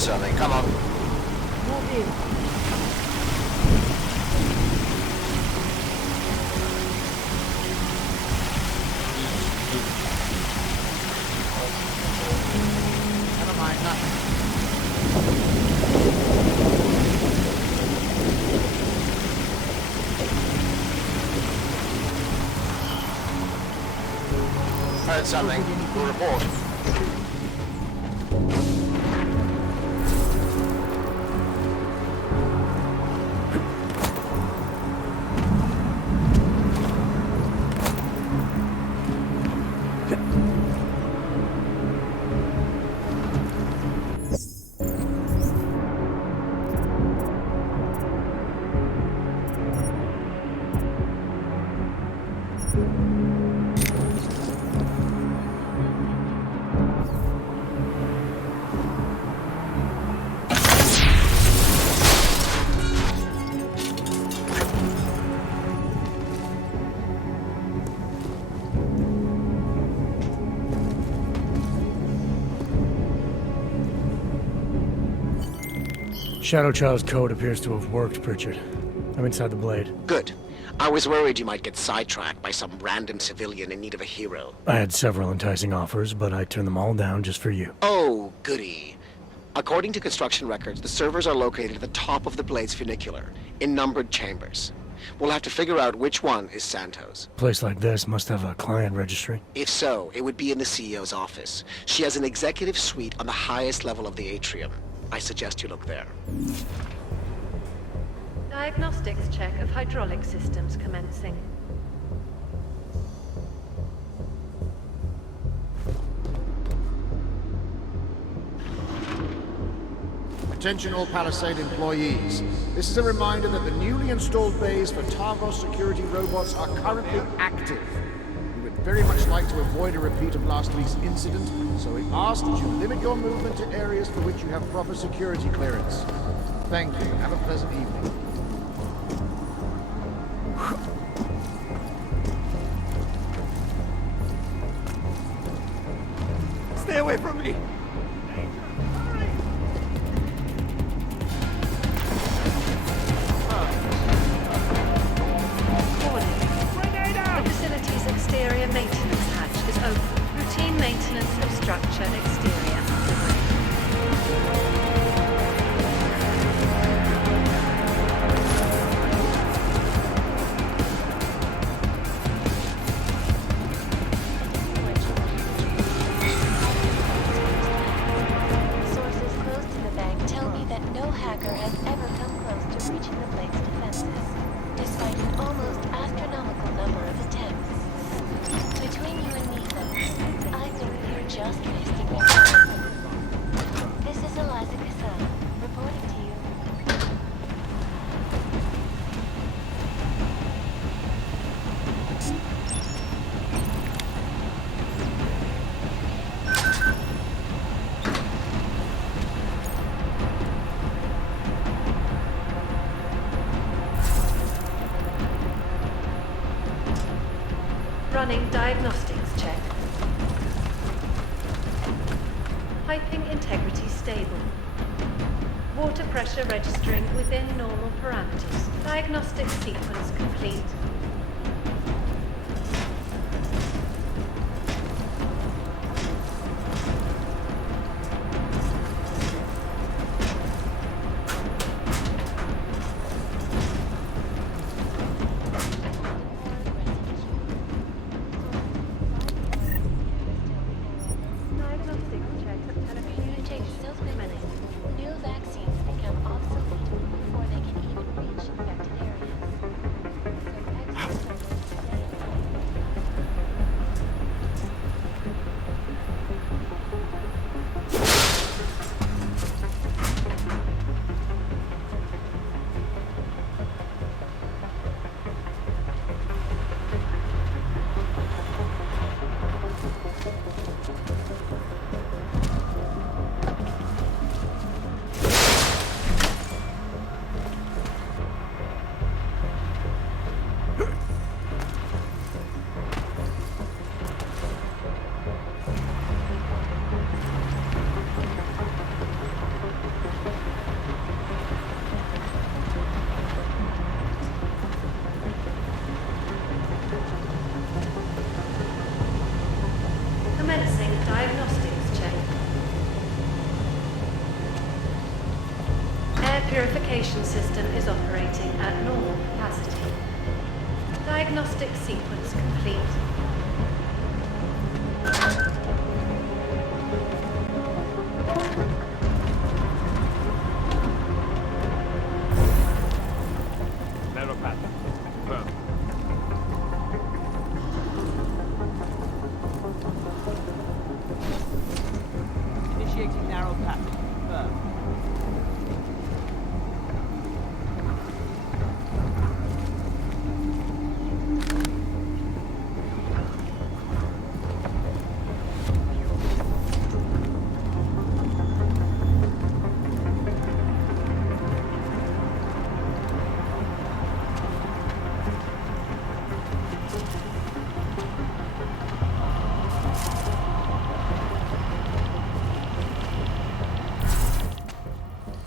Heard something. Come on. Move in. Never mind, nothing. Heard something. We'll report. Shadow Child's code appears to have worked, Pritchard. I'm inside the blade. Good. I was worried you might get sidetracked by some random civilian in need of a hero. I had several enticing offers, but I turned them all down just for you. Oh, goody. According to construction records, the servers are located at the top of the blade's funicular, in numbered chambers. We'll have to figure out which one is Santos. A place like this must have a client registry. If so, it would be in the CEO's office. She has an executive suite on the highest level of the atrium. I suggest you look there. Diagnostics check of hydraulic systems commencing. Attention all Palisade employees. This is a reminder that the newly installed bays for Tarvos security robots are currently active. We would very much like to avoid a repeat of last week's incident, so we ask that you limit your movement to areas for which you have proper security clearance. Thank you. Have a pleasant evening. Stay away from me! The facility's exterior maintenance hatch is open. Routine maintenance of structure exterior underway. Sources close to the bank tell me that no hacker has ever come close to breaching the blade's defenses, despite an almost astronomical number of attempts. Between you and me, though, I think you're just wasting your time. This is Eliza Casella, reporting to you. Running diagnostics check. Piping integrity stable. Water pressure registering within normal parameters. Diagnostic sequence complete. New vaccines become obsolete before they can even reach infected areas. purification system is operating at normal capacity. Diagnostic sequence complete. Narrow path. Confirmed. Initiating narrow path. Confirmed.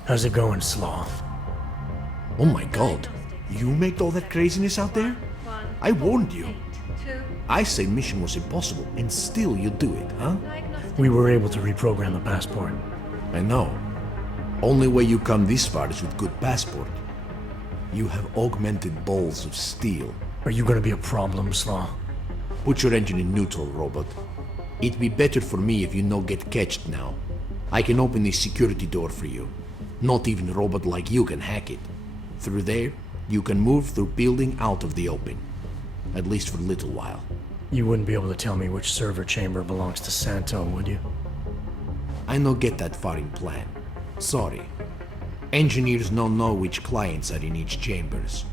How's it going, Slaw? Oh my god, you made all that craziness out there? I warned you. I said mission was impossible, and still you do it, huh? We were able to reprogram the passport. I know. Only way you come this far is with good passport. You have augmented balls of steel. Are you gonna be a problem, Slaw? Put your engine in neutral, robot. It'd be better for me if you no get catched now. I can open this security door for you. Not even a robot like you can hack it. Through there, you can move through building out of the open. At least for a little while. You wouldn't be able to tell me which server chamber belongs to Santo, would you? I no get that far in plan. Sorry. Engineers no know which clients are in each chambers.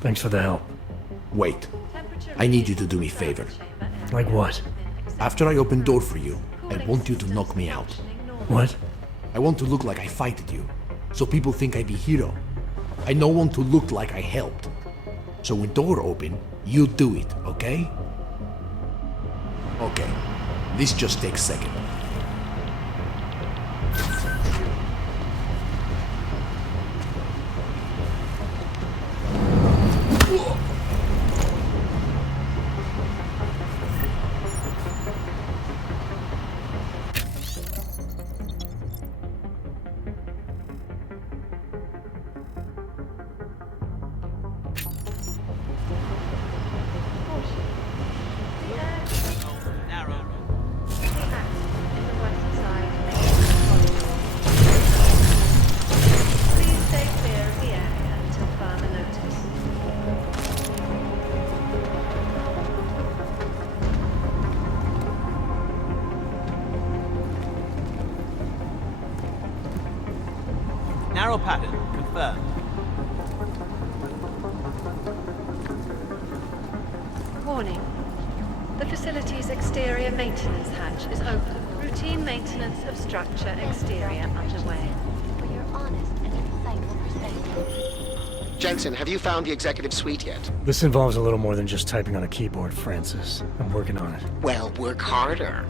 Thanks for the help. Wait. I need you to do me a favor. Like what? After I open door for you, I want you to knock me out. What? I want to look like I fighted you, so people think I be hero. I don't want to look like I helped. So when door open, you do it, okay? Okay, this just takes a second. Narrow pattern. Confirmed. Warning. The facility's exterior maintenance hatch is open. Routine maintenance of structure exterior underway. For your honest and insightful perspective. Jensen, have you found the executive suite yet? This involves a little more than just typing on a keyboard, Francis. I'm working on it. Well, work harder.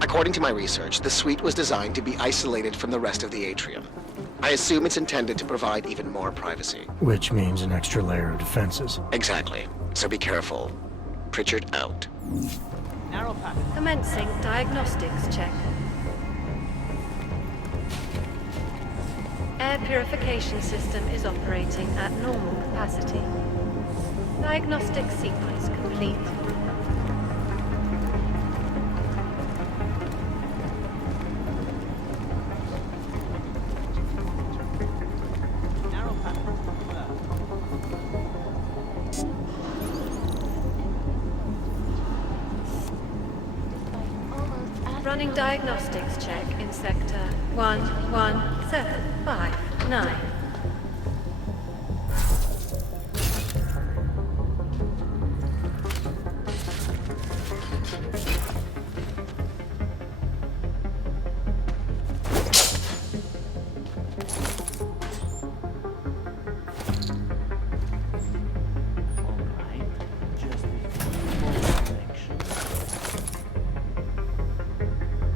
According to my research, the suite was designed to be isolated from the rest of the atrium. I assume it's intended to provide even more privacy. Which means an extra layer of defenses. Exactly. So be careful. Pritchard out. Narrow pattern. Commencing diagnostics check. Air purification system is operating at normal capacity. Diagnostic sequence complete. Running diagnostics check in sector 11759.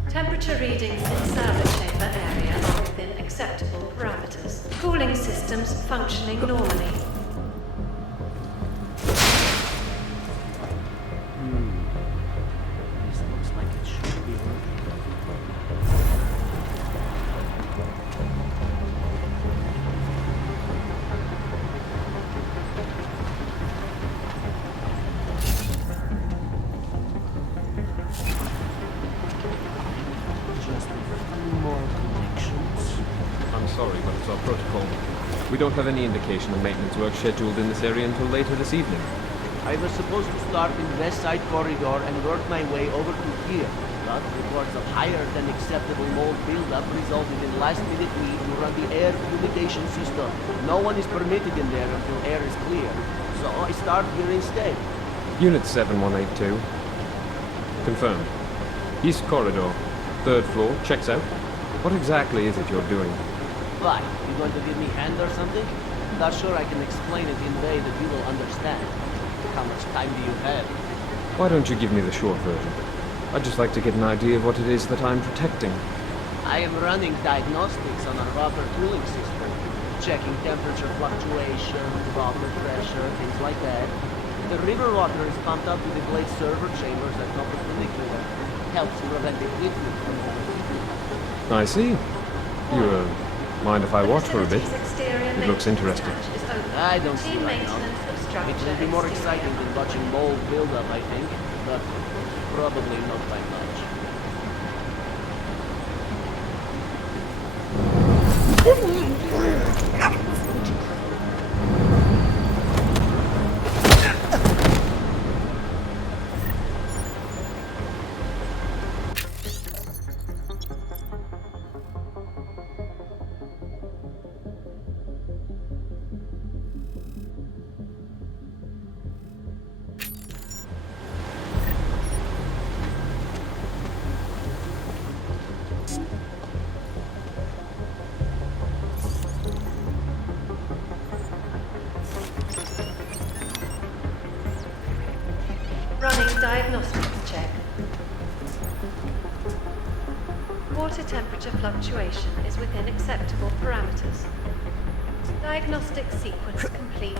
Temperature readings in server chamber area are within acceptable parameters. Cooling systems functioning normally. This looks like it should be working. sorry, but it's our protocol. We don't have any indication of maintenance work scheduled in this area until later this evening. I was supposed to start in West Side Corridor and work my way over to here, but reports of higher than acceptable mold buildup resulted in last-minute need to run the air fumigation system. No one is permitted in there until air is clear, so I start here instead. Unit 7182. Confirmed. East Corridor. 3rd floor. Checks out. What exactly is it you're doing? Why? You going to give me hand or something? Not sure I can explain it in a way that you will understand. How much time do you have? Why don't you give me the short version? I'd just like to get an idea of what it is that I'm protecting. I am running diagnostics on our water cooling system, checking temperature fluctuation, water pressure, things like that. The river water is pumped up to the blade server chambers at top of the nuclear. Helps prevent the leakage from overheating. I see. You, mind if I watch for a bit? It looks interesting. I don't see right now. It will be more exciting than watching mold build up, I think, but probably not by much. Running diagnostics check. Water temperature fluctuation is within acceptable parameters. Diagnostic sequence complete.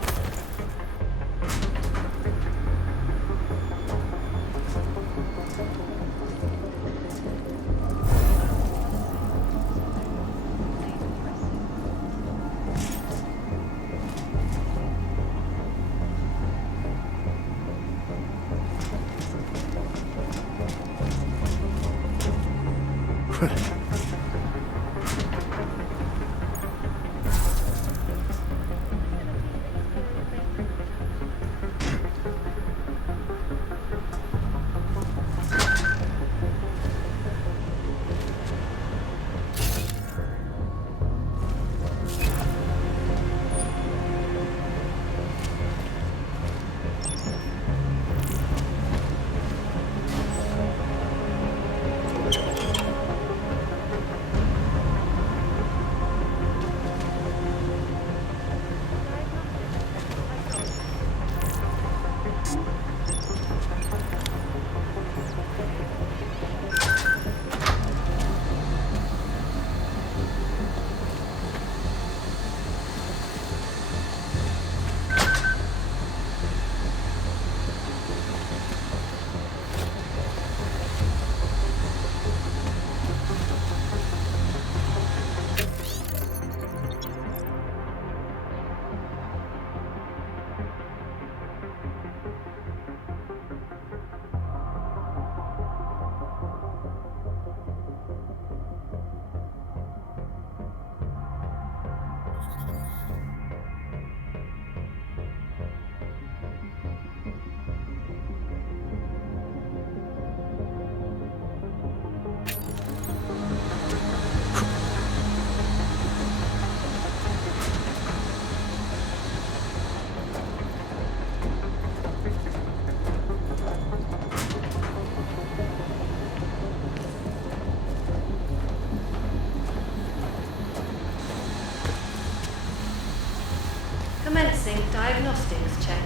Commencing diagnostics check.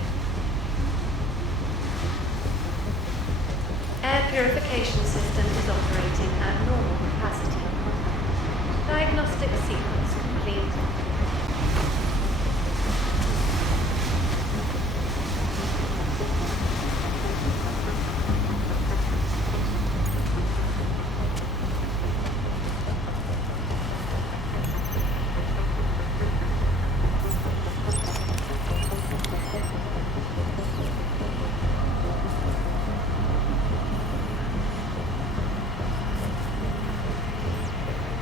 Air purification system is operating at normal capacity. Diagnostic sequence complete.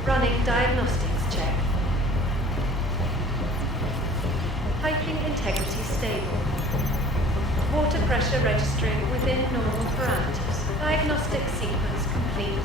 Running diagnostics check. integrity stable. Water pressure registering within normal parameters. Diagnostic sequence complete.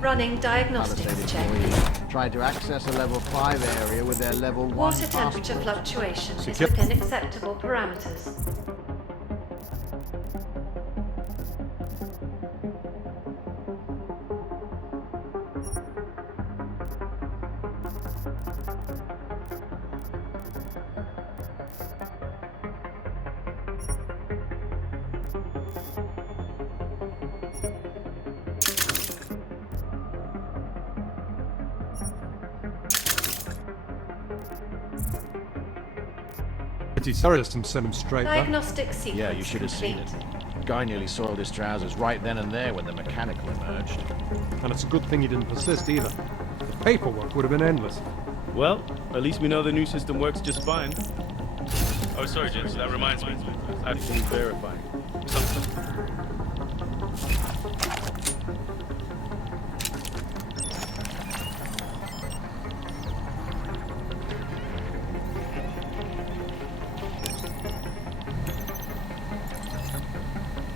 Running diagnostics check. Tried to access a level 5 area with their level 1 Water temperature passport. fluctuation is within acceptable parameters. System set him straight. Diagnostic sequence Yeah, you should have seen it. Guy nearly soiled his trousers right then and there when the mechanical emerged. And it's a good thing he didn't persist either. The paperwork would have been endless. Well, at least we know the new system works just fine. Oh, sorry, Jensen, that reminds me. I have to verify something.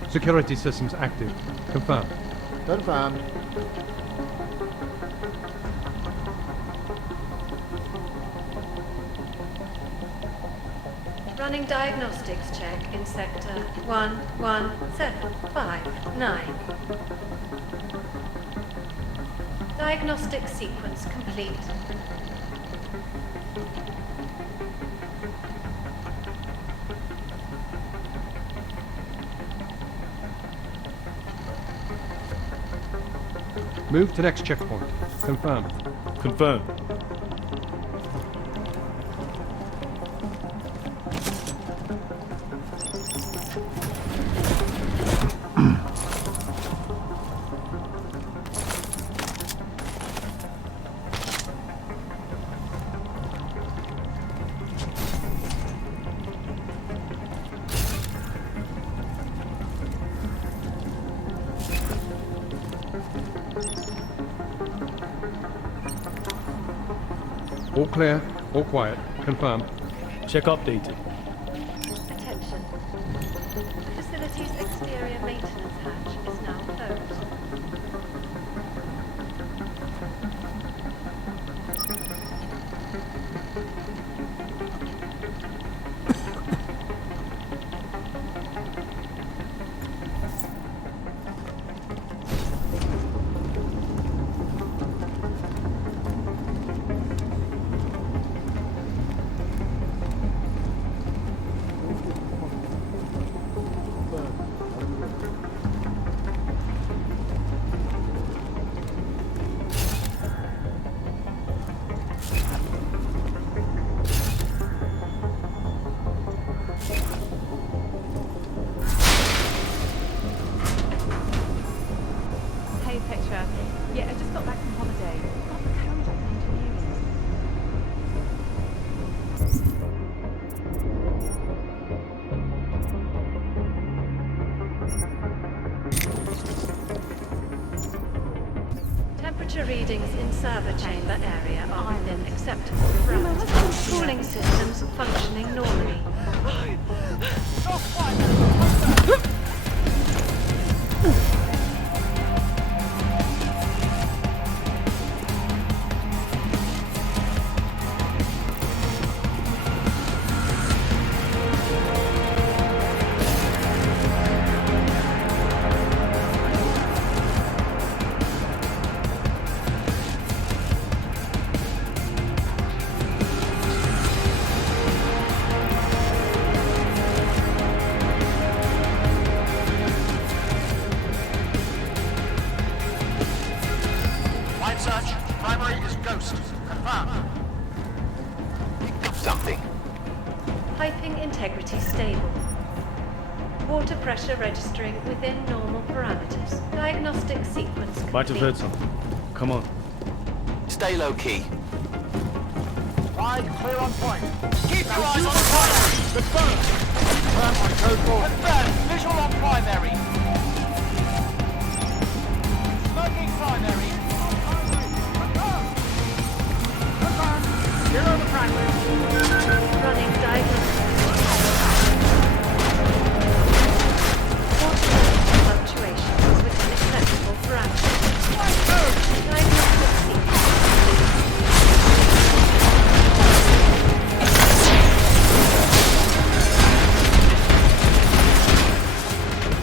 Security systems active. Confirmed. Confirmed. Running diagnostics check in sector 11759. Diagnostic sequence complete. Move to next checkpoint. Confirmed. Confirmed. All clear, all quiet. Confirmed. Check updated. Attention. The facility's exterior maintenance hatch is now closed. architecture. Yeah, I just got back from holiday. Got the code on engineering. Temperature readings in server chamber area are within acceptable parameters. Cooling systems functioning normally. Piping integrity stable. Water pressure registering within normal parameters. Diagnostic sequence complete. Might have heard something. Come on. Stay low key. Ride clear on point. Keep your eyes on the primary. Confirm. Confirm on code 4. Confirm. Visual on primary. Smoking primary. Confirm. Zero the primary. Running diagnostic. Fluctuations within acceptable parameters. Diagnostic sequence.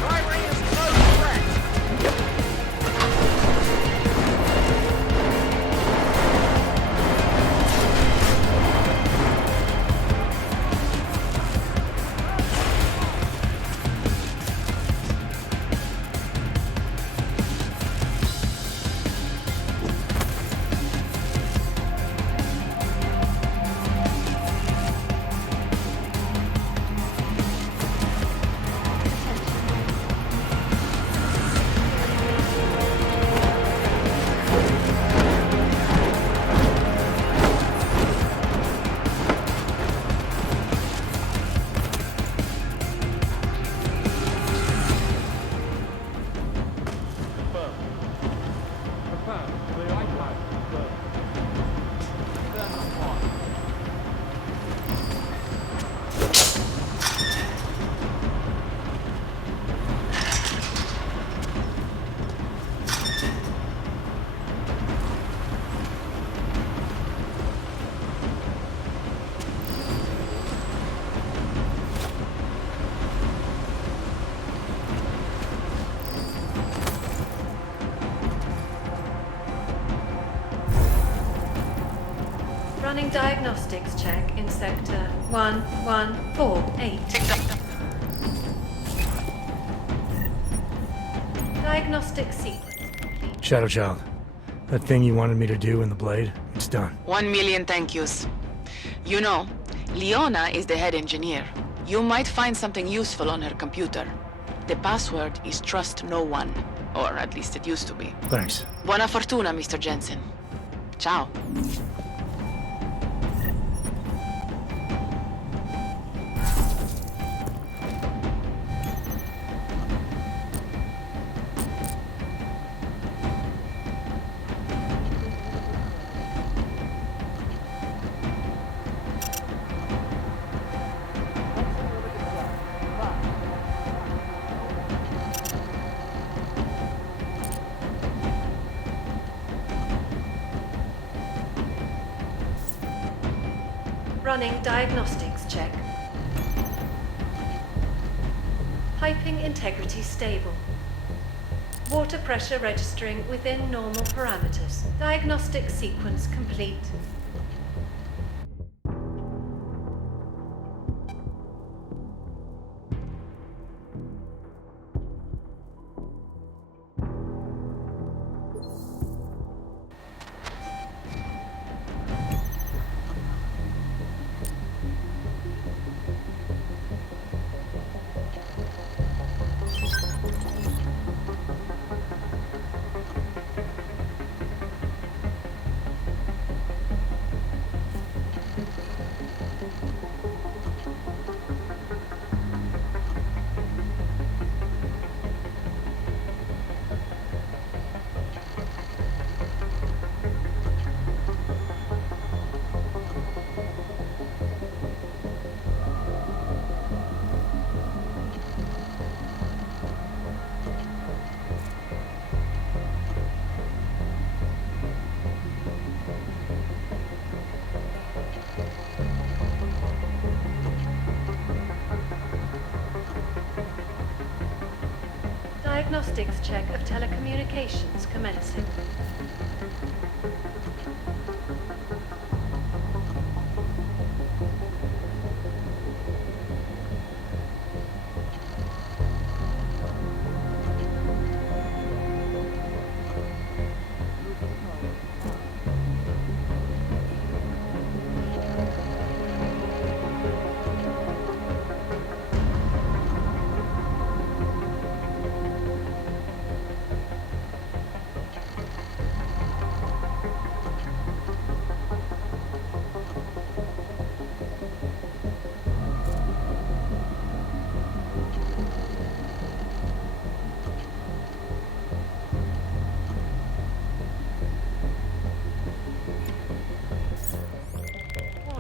Primary is close correct. Running diagnostics check in sector 1148. Diagnostic sequence complete. Shadow Child, that thing you wanted me to do in the blade, it's done. 1,000,000 thank yous. You know, Leona is the head engineer. You might find something useful on her computer. The password is trust no one. Or at least it used to be. Thanks. Buona fortuna, Mr. Jensen. Ciao. Running diagnostics check. Piping integrity stable. Water pressure registering within normal parameters. Diagnostic sequence complete. Diagnostics check of telecommunications commencing.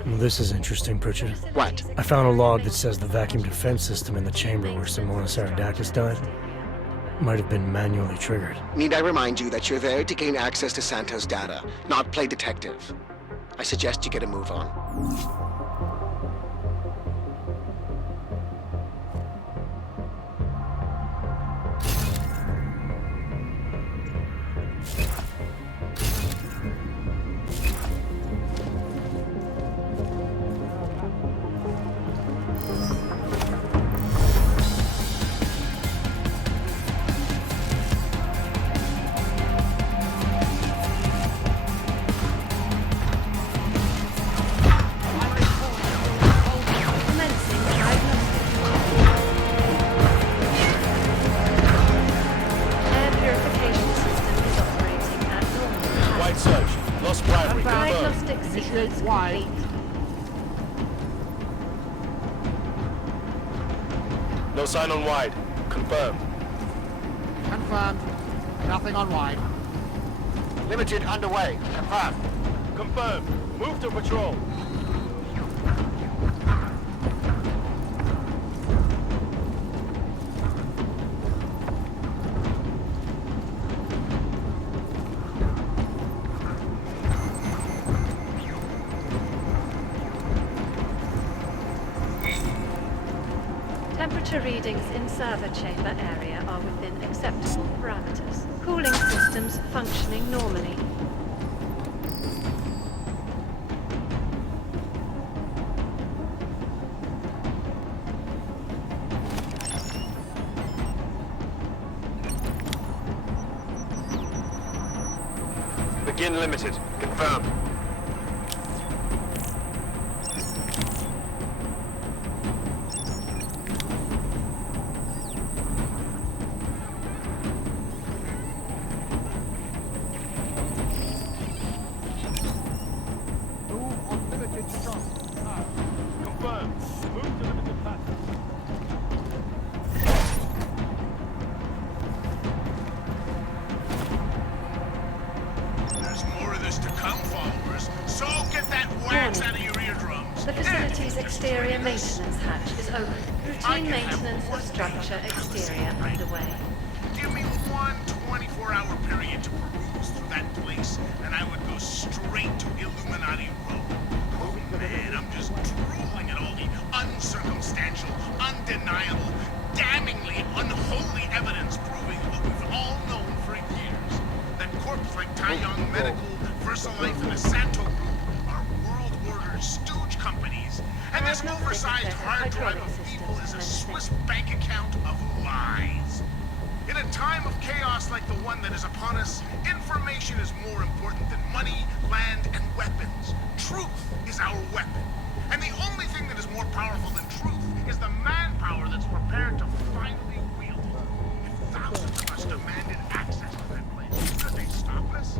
Well, this is interesting, Pritchard. What? I found a log that says the vacuum defense system in the chamber where Simonis Aradakis died might have been manually triggered. Need I remind you that you're there to gain access to Santos data, not play detective? I suggest you get a move on. No sign on wide. Confirmed. Confirmed. Nothing on wide. Limited underway. Confirmed. Confirmed. Move to patrol. Temperature readings in server chamber area are within acceptable parameters. Cooling systems functioning normally. Begin limited. Confirmed. The facility's exterior maintenance hatch is open. Routine maintenance of structure exterior underway. Give me one 24-hour period to peruse through that place, and I would go straight to Illuminati Row. Oh man, I'm just drooling at all the uncircumstantial, undeniable, damningly unholy evidence proving what we've all known for years. That corps like Taiyang Medical, VersaLife, and the Santo Group are world order stooge companies. And this oversized hard drive of evil is a Swiss bank account of lies. In a time of chaos like the one that is upon us, information is more important than money, land, and weapons. Truth is our weapon. And the only thing that is more powerful than truth is the manpower that's prepared to finally wield it. If thousands of us demanded access to that place, could they stop us?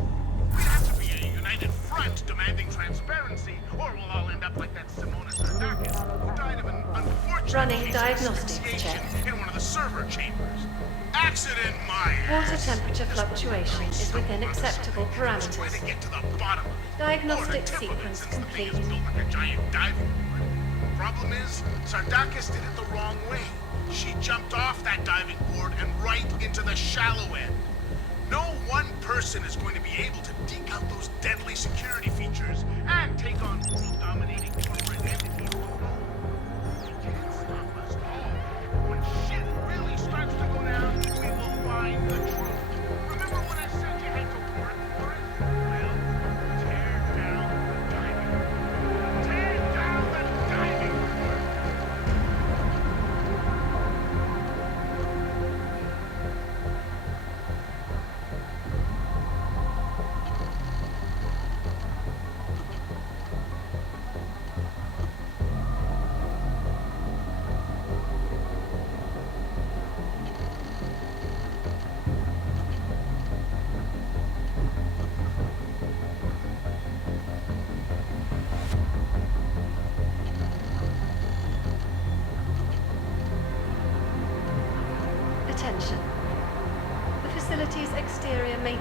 We'd have to be a united front demanding transparency, or we'll all end up like that Simona Sardakis, who died of an unfortunate Running case diagnostics of asphyxiation check. in one of the server chambers. Accident, my ass. Water temperature fluctuation is within acceptable parameters. Try to get to the bottom of it. Diagnostic Or the tip of it, sequence since the thing complete. is built like a giant diving board. Problem is, Sardakis did it the wrong way. She jumped off that diving board and right into the shallow end. No one person is going to be able to deke out those deadly security features and take on world-dominating corporate entities alone. They can't stop us all. When shit really starts to go down, we will find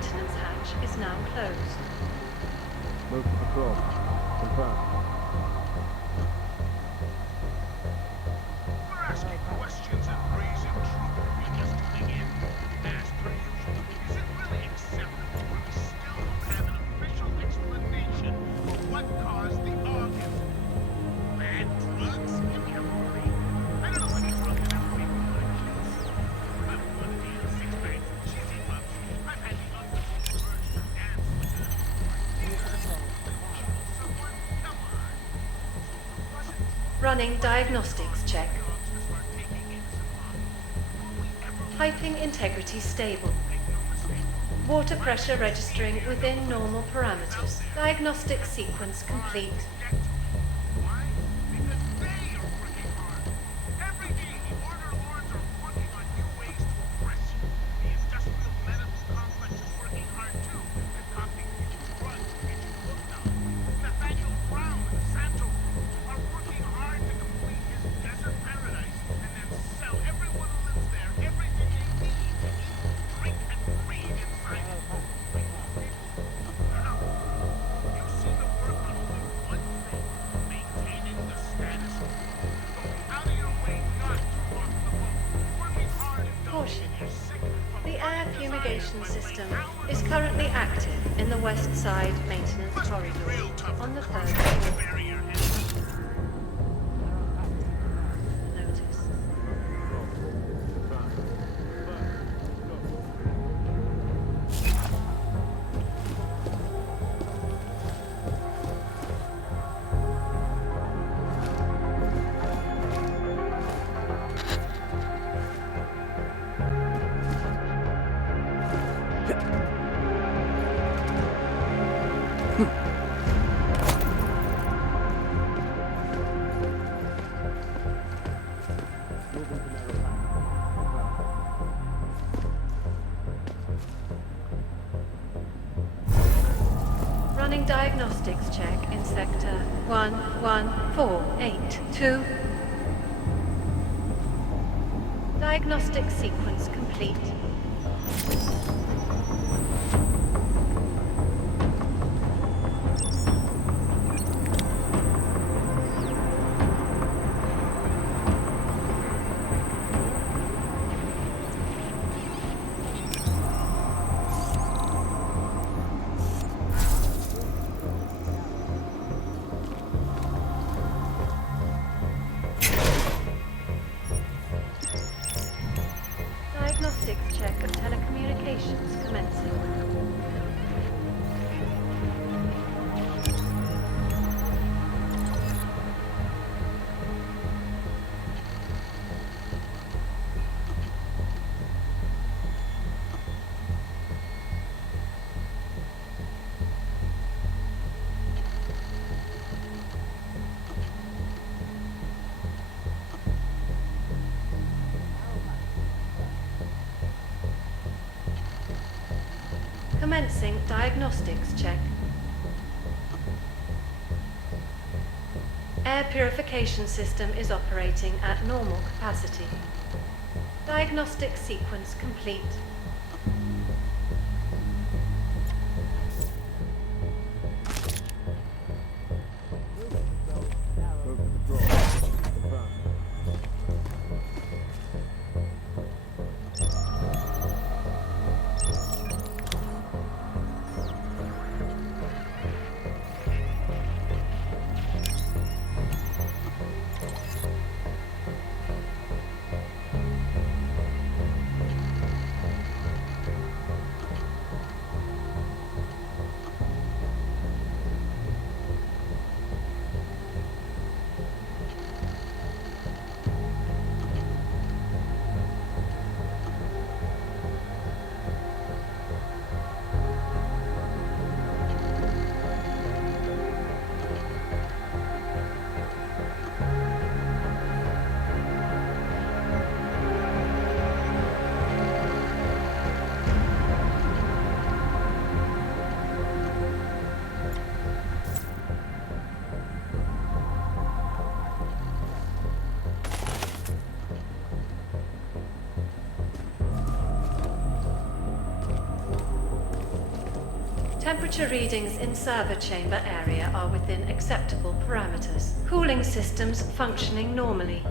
maintenance hatch is now closed. Move to patrol. Confirm. We're asking questions and raising trouble if you're just tuning in. As per usual, is it really acceptable when we still don't have an official explanation of what caused the organ? Bad drugs? Give me a break. I don't know any drug that ever made me want to kill someone. I've wanted to eat a 6 bags of cheesy puffs. I've had the unbelievable urge to dance with them. Running diagnostics check. Piping integrity stable. Water pressure registering within normal parameters. Diagnostic sequence complete. The air fumigation system is currently active in the west side maintenance corridor on the 3rd floor. Notice. Running diagnostics check in sector 11482. Diagnostic sequence complete. Diagnostics check of telecommunications commencing. Commencing diagnostics check. Air purification system is operating at normal capacity. Diagnostic sequence complete. Temperature readings in server chamber area are within acceptable parameters. Cooling systems functioning normally.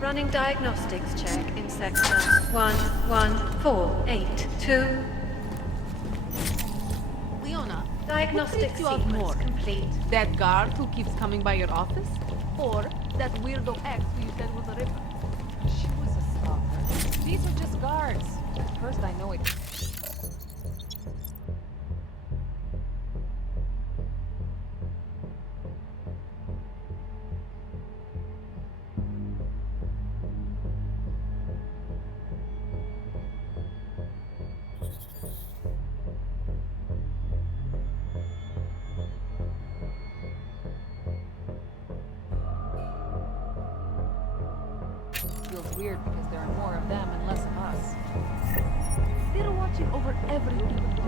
Running diagnostics check in sector 11482. Leona, Diagnostic who creeps you out sequence more? complete. That guard who keeps coming by your office? Or that weirdo ex who you said was a ripper? She was a stalker. These are just guards. First I know it. Feels weird because there are more of them and less of us. They're watching over everything we do.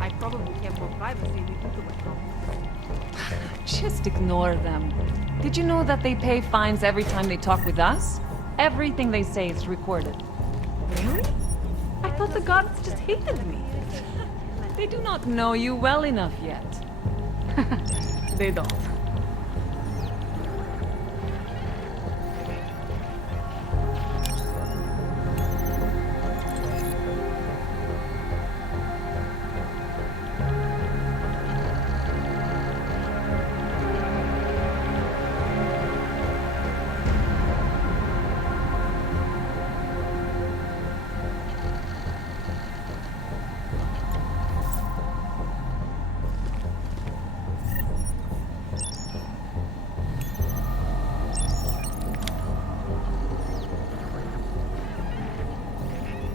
I probably have more privacy than people at home. Just ignore them. Did you know that they pay fines every time they talk with us? Everything they say is recorded. Really? I thought the gods just hated me. They do not know you well enough yet. They don't.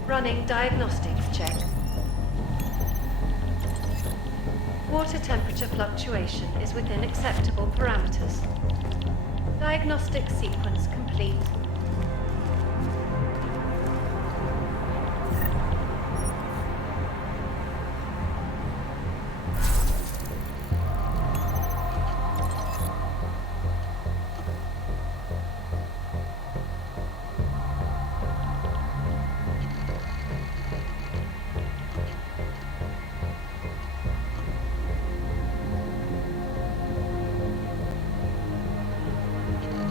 Running diagnostics check. Water temperature fluctuation is within acceptable parameters. Diagnostic sequence complete.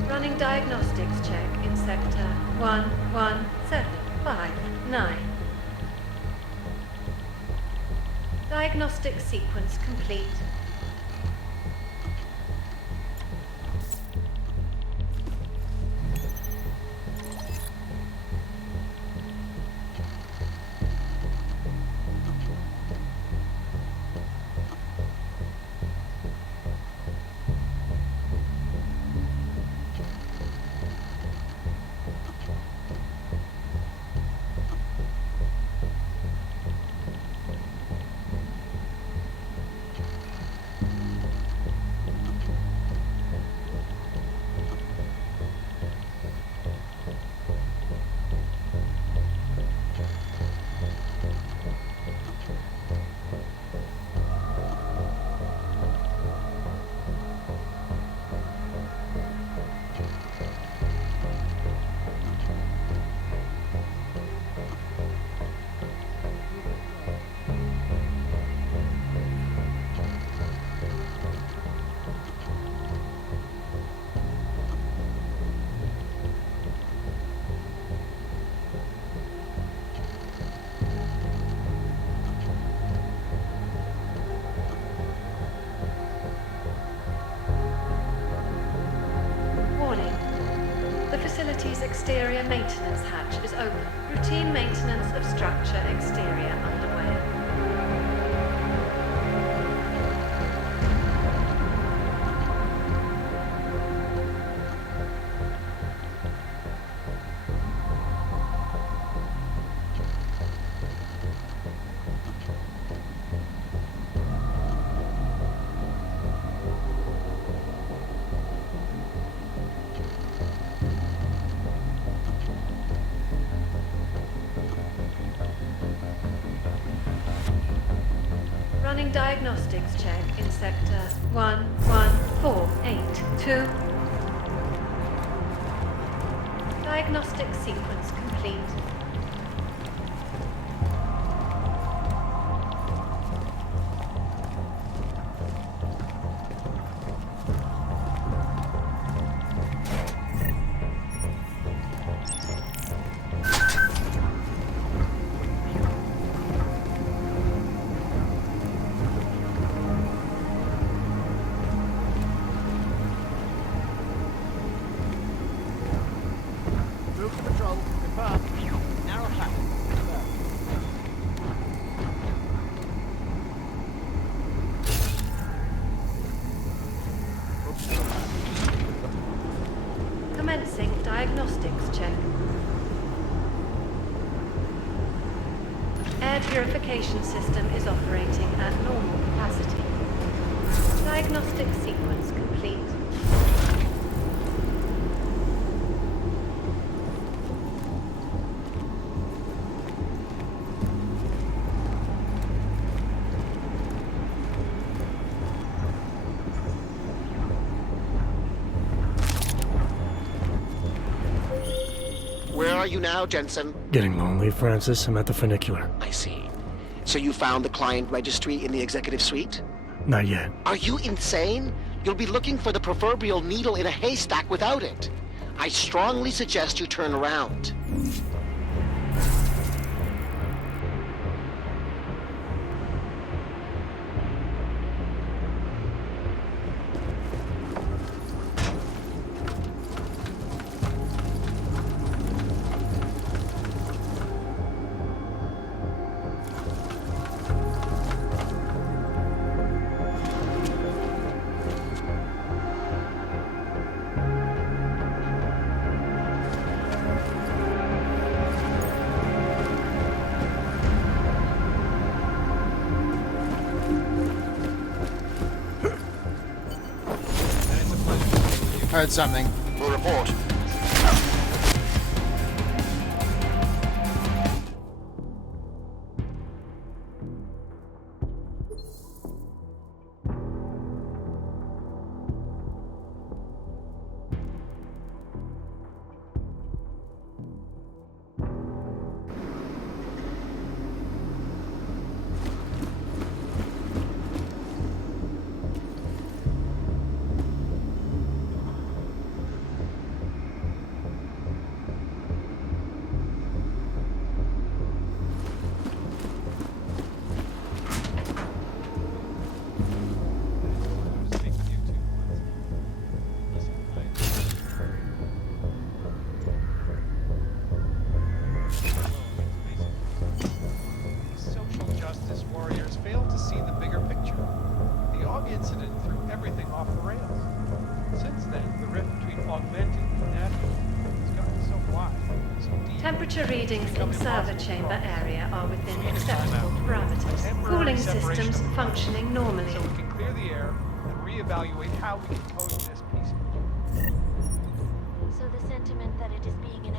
Running diagnostics check in sector 11759. Diagnostic sequence complete. Facility's exterior maintenance hatch is open. Routine maintenance of structure exterior underway. Running diagnostics check in sector 11482. Diagnostic sequence complete. Move to patrol. Confirm. Narrow path. Commencing diagnostics check. Air purification system is operating at normal capacity. Diagnostic sequence complete. Where are you now, Jensen? Getting lonely, Francis? I'm at the funicular. I see. So you found the client registry in the executive suite? Not yet. Are you insane? You'll be looking for the proverbial needle in a haystack without it. I strongly suggest you turn around. Heard something. We'll report. Temperature readings in server chamber area are within acceptable parameters. Cooling systems functioning normally. So we can clear the air and reevaluate how we can coexist peacefully. So the sentiment that it is being an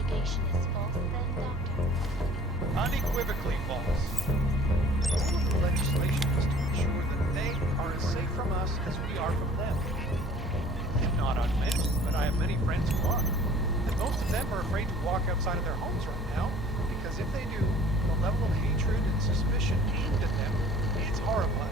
subjugation is false, then, Doctor? Unequivocally false. The goal of the legislation is to ensure that they are as safe from us as we are from them. Not on many, but I have many friends who are. And most of them are afraid to walk outside of their homes right now, because if they do, the level of hatred and suspicion aimed at them is horrifying.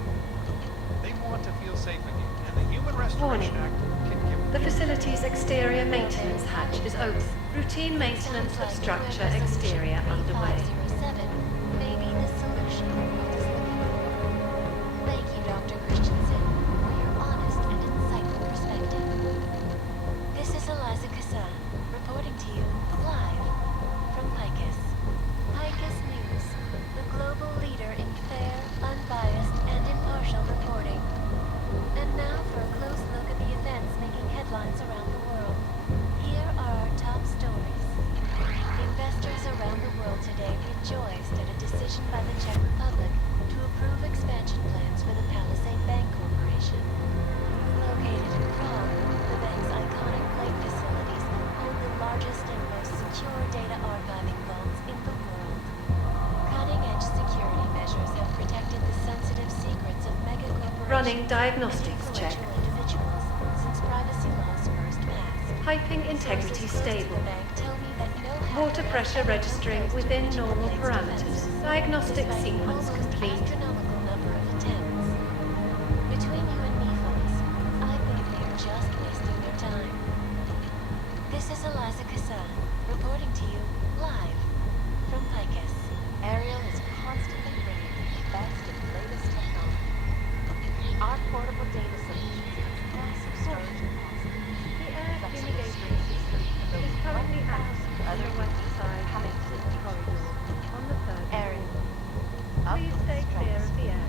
They want to feel safe again, and the Human Restoration Act can give them The facility's exterior maintenance hatch is open. Routine maintenance of structure exterior underway. 507 may be the solution the world is looking for. Thank you, Dr. Christensen, for your honest and insightful perspective. This is Eliza Kassan, reporting to you live from Picus. Picus News, the global leader in fair, unbiased, and impartial reporting. And now for a close look at the events making headlines around the world. Here are our top stories. Investors around the world today rejoiced at a decision by the Czech Republic to approve expansion plans for the Palisade Bank Corporation. Located in Prague, the bank's iconic plate facilities hold the largest and most secure data archiving vaults in the world. Cutting-edge security measures have protected the sensitive secrets of mega corporations. Running diagnostics check. Individuals since privacy laws first passed. Piping integrity Sources close to stable. the bank tell me that no Water hacker pressure has ever registering come close to within breaching the normal bank's parameters. defenses, Diagnostic despite an sequence almost complete. astronomical number of attempts. Between you and me, folks, I think they're just wasting their time. This is Eliza Kassan, reporting to you live from Picus. Ariel is constantly bringing the best and latest technology. Our portable data solutions have massive storage capacity. The air fumigation system is currently out on the west side maintenance corridor on the third Ariel. Please stay clear of the air.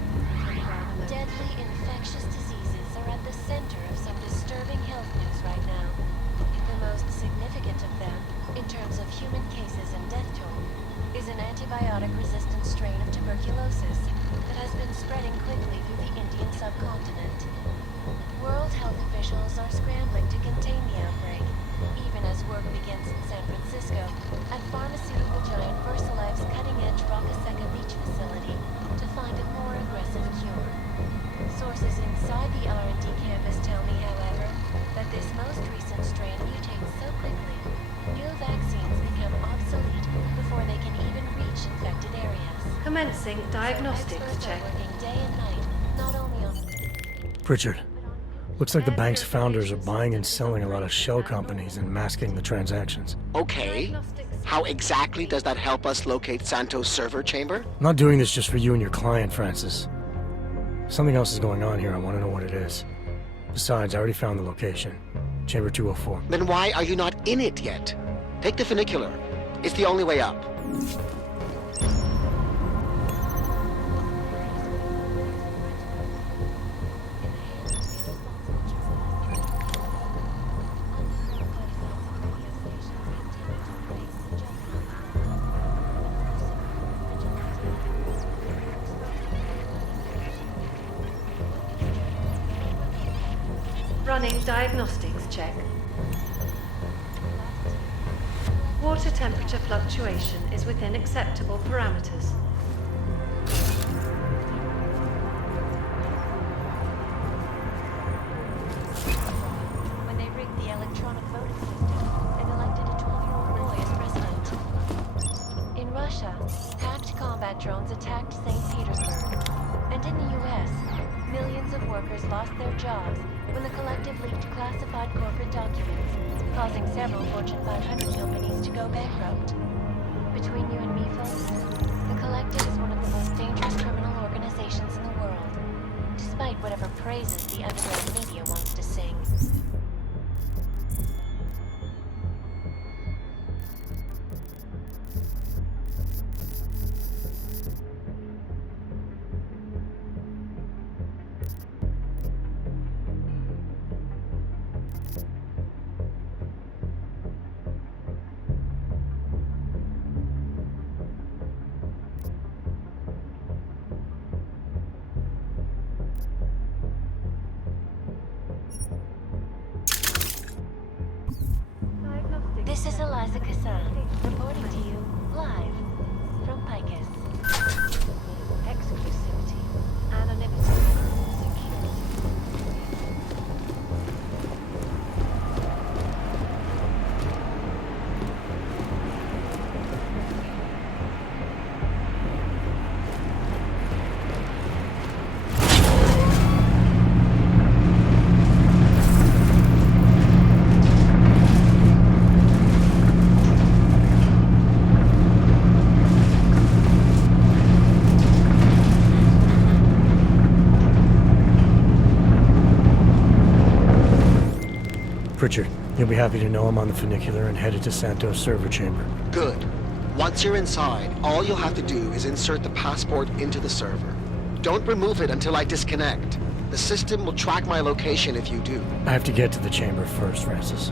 Deadly infectious diseases are at the center of some disturbing health news right now. The most significant of them, in terms of human cases and death toll, is an antibiotic-resistant strain of tuberculosis that has been spreading quickly through the Indian subcontinent. World health officials are scrambling to contain the outbreak, even as work begins in San Francisco at pharmaceutical giant VersaLife's cutting-edge Rockasecca Beach facility to find a more aggressive cure. Sources inside the R&D campus tell me, however, that this most recent strain mutates so quickly, new vaccines become obsolete before they can even reach infected areas. Commencing diagnostics Experts check. are working day and night, not only on Pritchard, looks like the bank's founders are buying and selling a lot of shell companies and masking the transactions. Okay. How exactly does that help us locate Santo's server chamber? I'm not doing this just for you and your client, Francis. Something else is going on here. I want to know what it is. Besides, I already found the location. Chamber 204. Then why are you not in it yet? Take the funicular. It's the only way up. Running diagnostics check. Water temperature fluctuation is within acceptable parameters. when they rigged the electronic voting system and elected a 12-year-old boy as president. In Russia, hacked combat drones attacked St. Petersburg. And in the US, millions of workers lost their jobs when the collective leaked classified corporate documents, causing several Fortune 500 companies to go bankrupt. Between you and me, folks, the collective is one of the most dangerous criminal organizations in the world, despite whatever praises the underground media wants to sing. This is Eliza Kassan, reporting to you live from Picus. Exclusivity, anonymity, security. Pritchard, you'll be happy to know I'm on the funicular and headed to Santos server chamber. Good. Once you're inside, all you'll have to do is insert the passport into the server. Don't remove it until I disconnect. The system will track my location if you do. I have to get to the chamber first, Francis.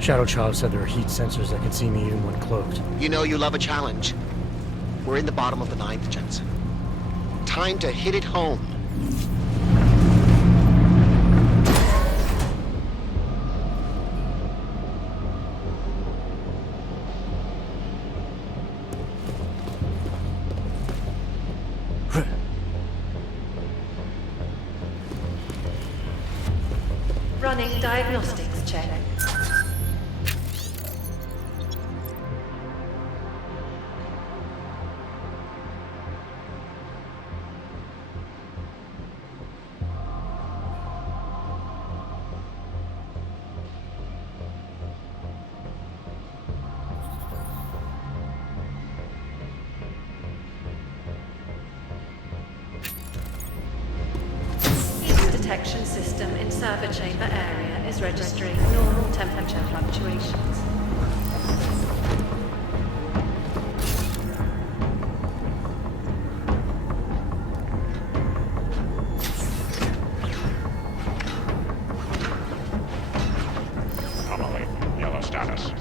Shadow Child said there are heat sensors that can see me even when cloaked. You know you love a challenge. We're in the bottom of the 9th, Jensen. Time to hit it home. Running diagnostics check. Detection system in server chamber area is registering normal temperature fluctuations. Anomaly, yellow status.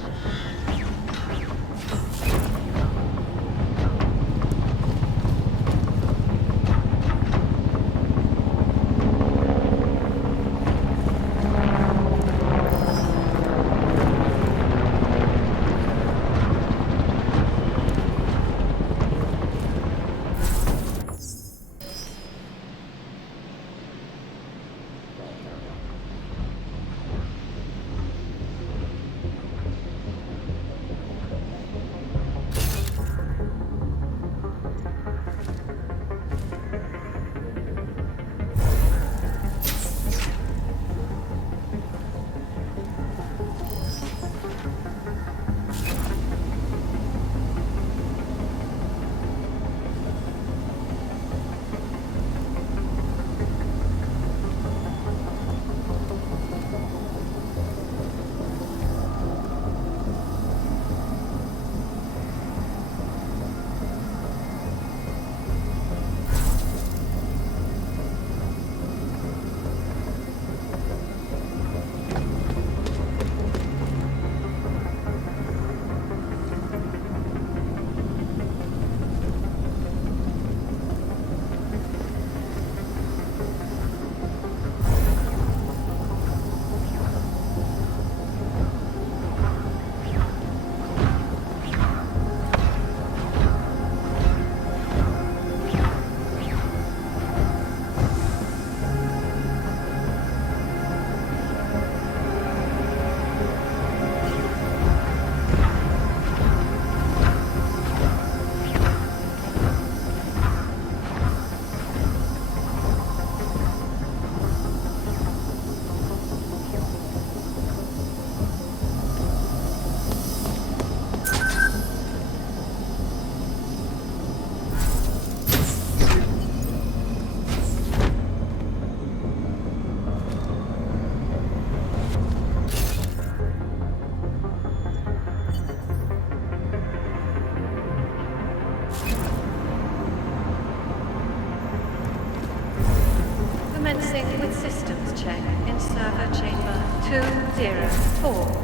Commencing with systems check in server chamber 204.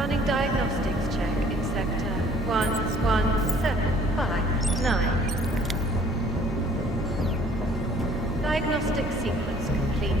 Running diagnostics check in sector 11759. Diagnostic sequence complete.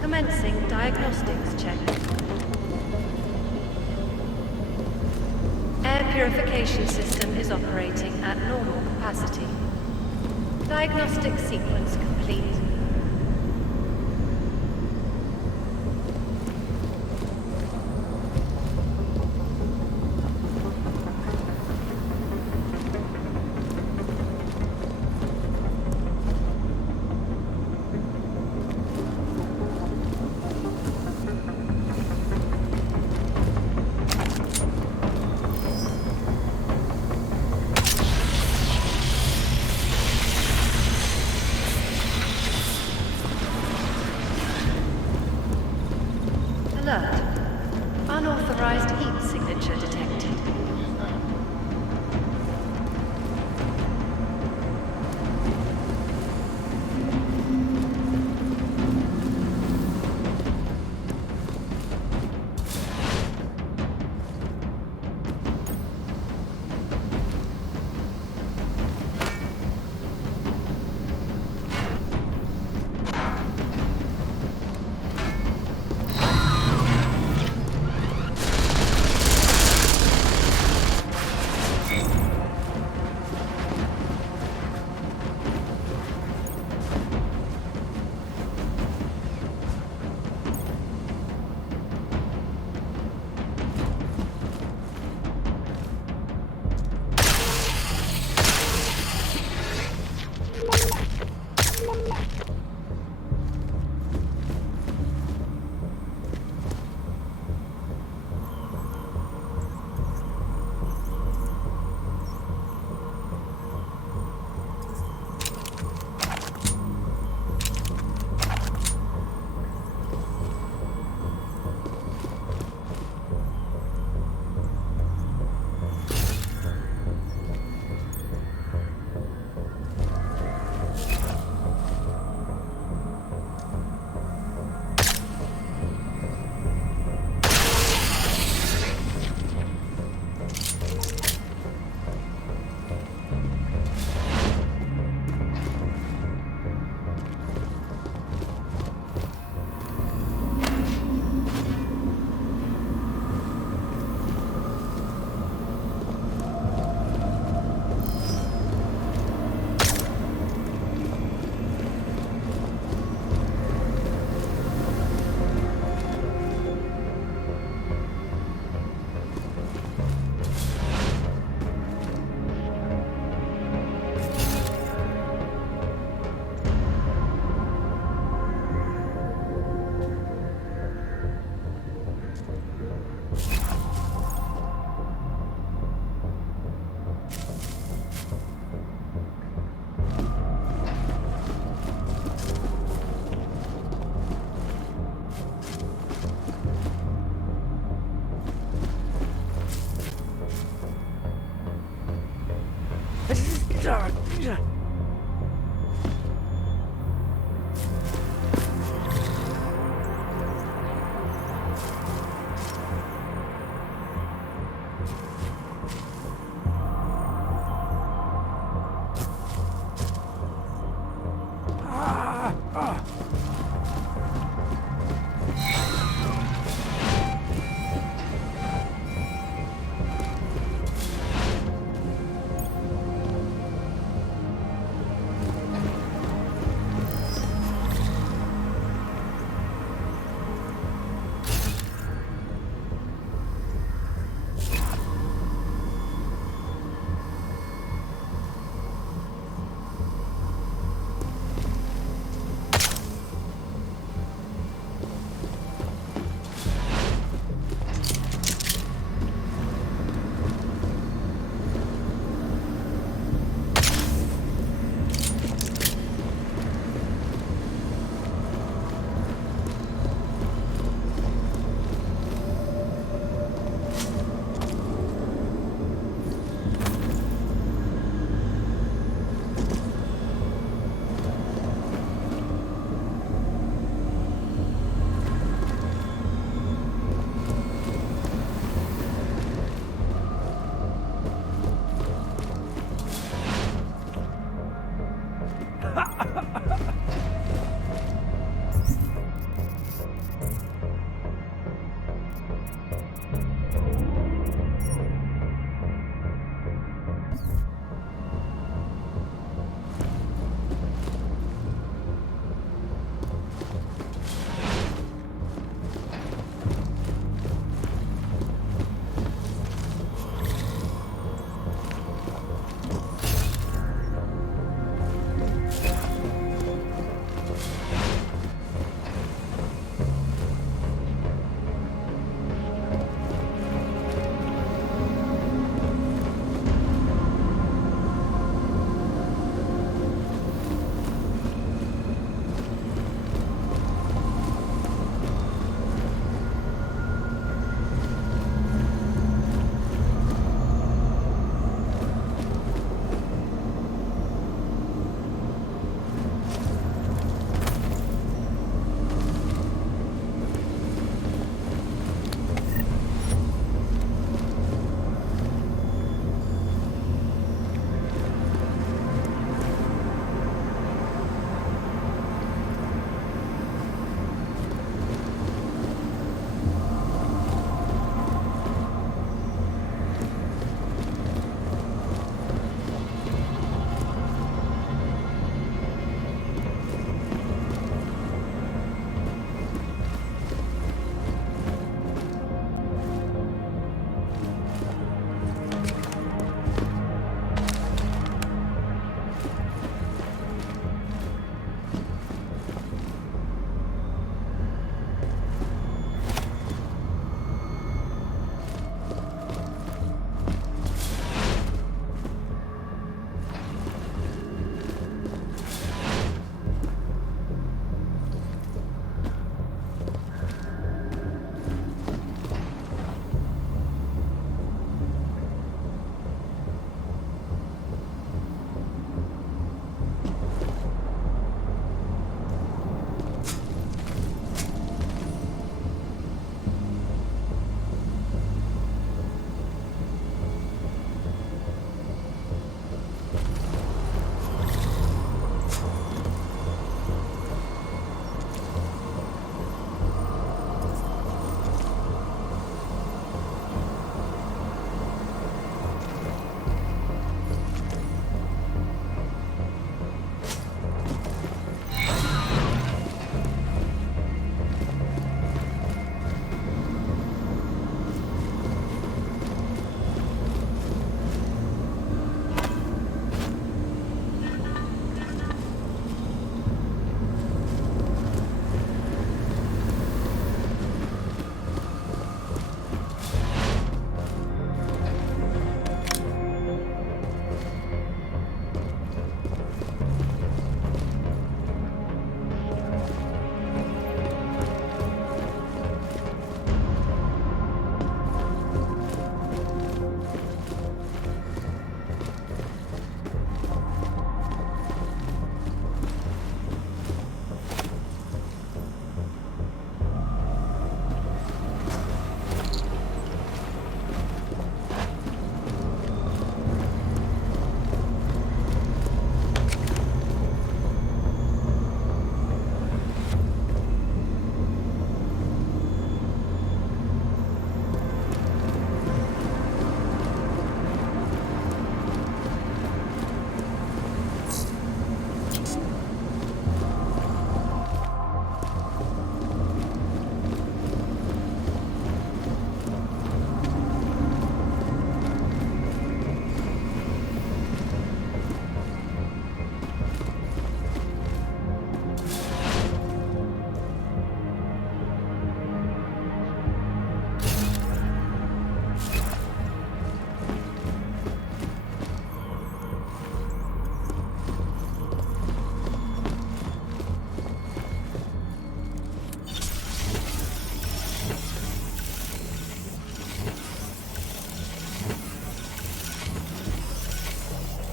Commencing diagnostics check. Air purification system is operating at normal capacity. Diagnostic sequence complete.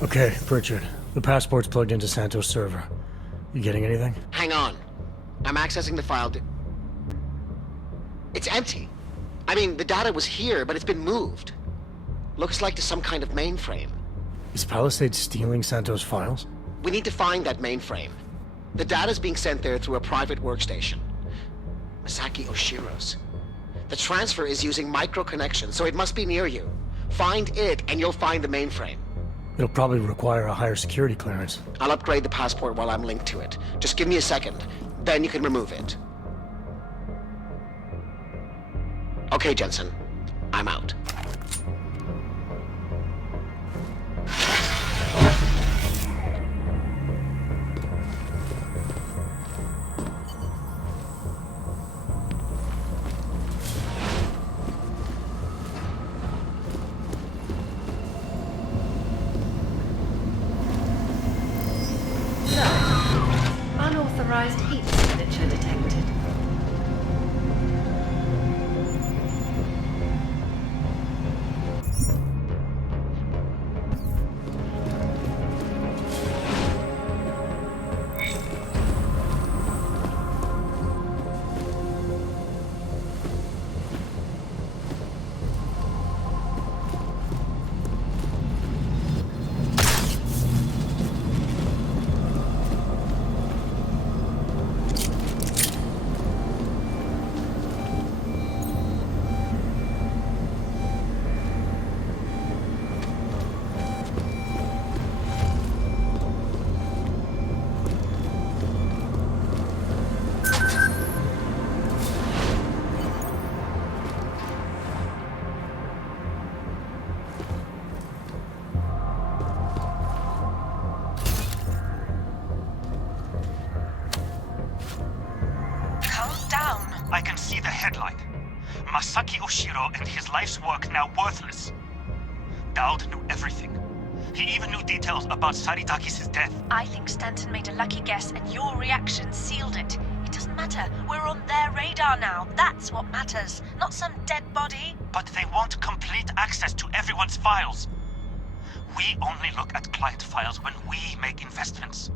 Okay, Pritchard. The passport's plugged into Santos' server. You getting anything? Hang on. I'm accessing the file. It's empty. I mean, the data was here, but it's been moved. Looks like to some kind of mainframe. Is Palisade stealing Santos' files? We need to find that mainframe. The data's being sent there through a private workstation. Masaki Oshiro's. The transfer is using micro-connection, so it must be near you. Find it, and you'll find the mainframe. It'll probably require a higher security clearance. I'll upgrade the passport while I'm linked to it. Just give me a second. Then you can remove it. Okay, Jensen. I'm out. Unauthorized heat signature detected. I can see the headline. Masaki Oshiro and his life's work now worthless. Dowd knew everything. He even knew details about Saridakis' death. I think Stanton made a lucky guess and your reaction sealed it. It doesn't matter. We're on their radar now. That's what matters. Not some dead body. But they want complete access to everyone's files. We only look at client files when we make investments.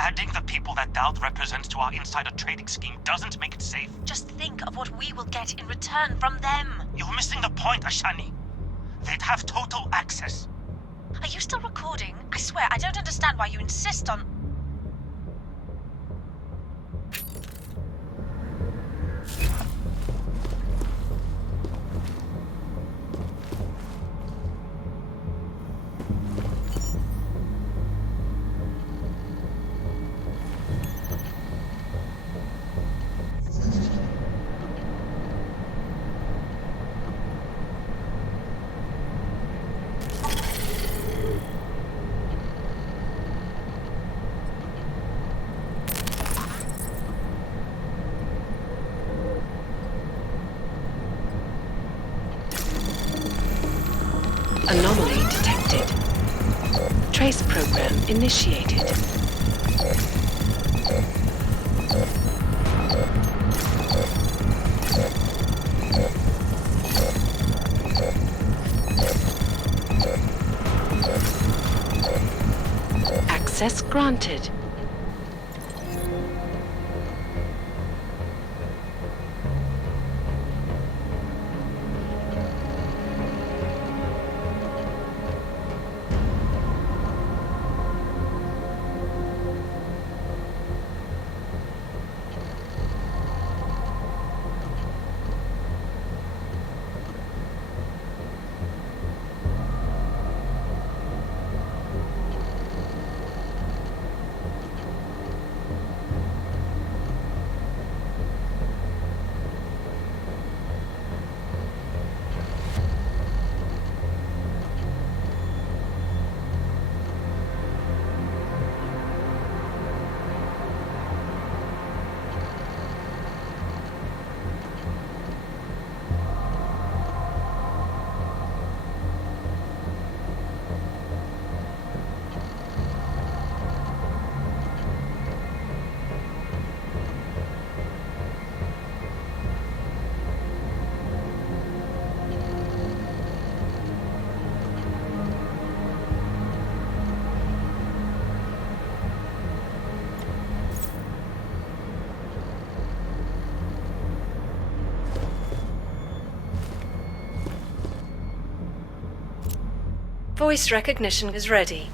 Adding the people that Dowd represents to our insider trading scheme doesn't make it safe. Just think of what we will get in return from them. You're missing the point, Ashani. They'd have total access. Are you still recording? I swear, I don't understand why you insist on... Anomaly detected. Trace program initiated. Access granted. Voice recognition is ready.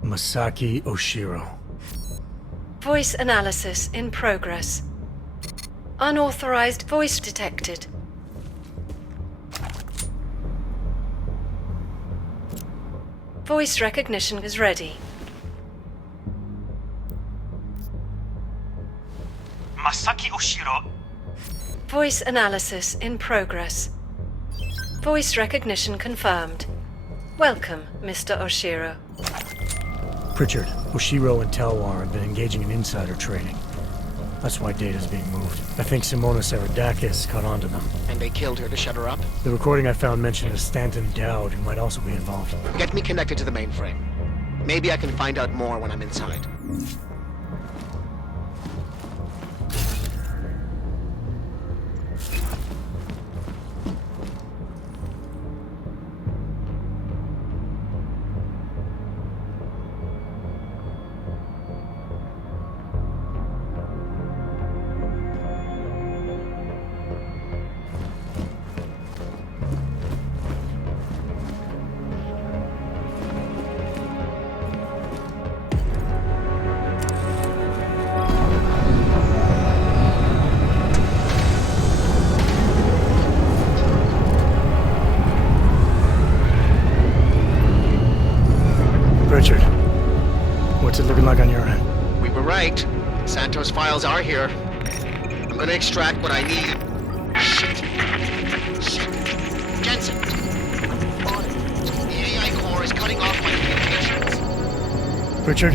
Masaki Oshiro. Voice analysis in progress. Unauthorized voice detected. Voice recognition is ready. Masaki Oshiro. Voice analysis in progress. Voice recognition confirmed. Welcome, Mr. Oshiro. Pritchard, Oshiro and Talwar have been engaging in insider trading. That's why data's being moved. I think Simona Saradakis caught on to them. And they killed her to shut her up? The recording I found mentioned a Stanton Dowd who might also be involved. Get me connected to the mainframe. Maybe I can find out more when I'm inside. Richard, what's it looking like on your end? We were right. Santos' files are here. I'm gonna extract what I need. Shit. Jensen! The AI core is cutting off my communications. Richard?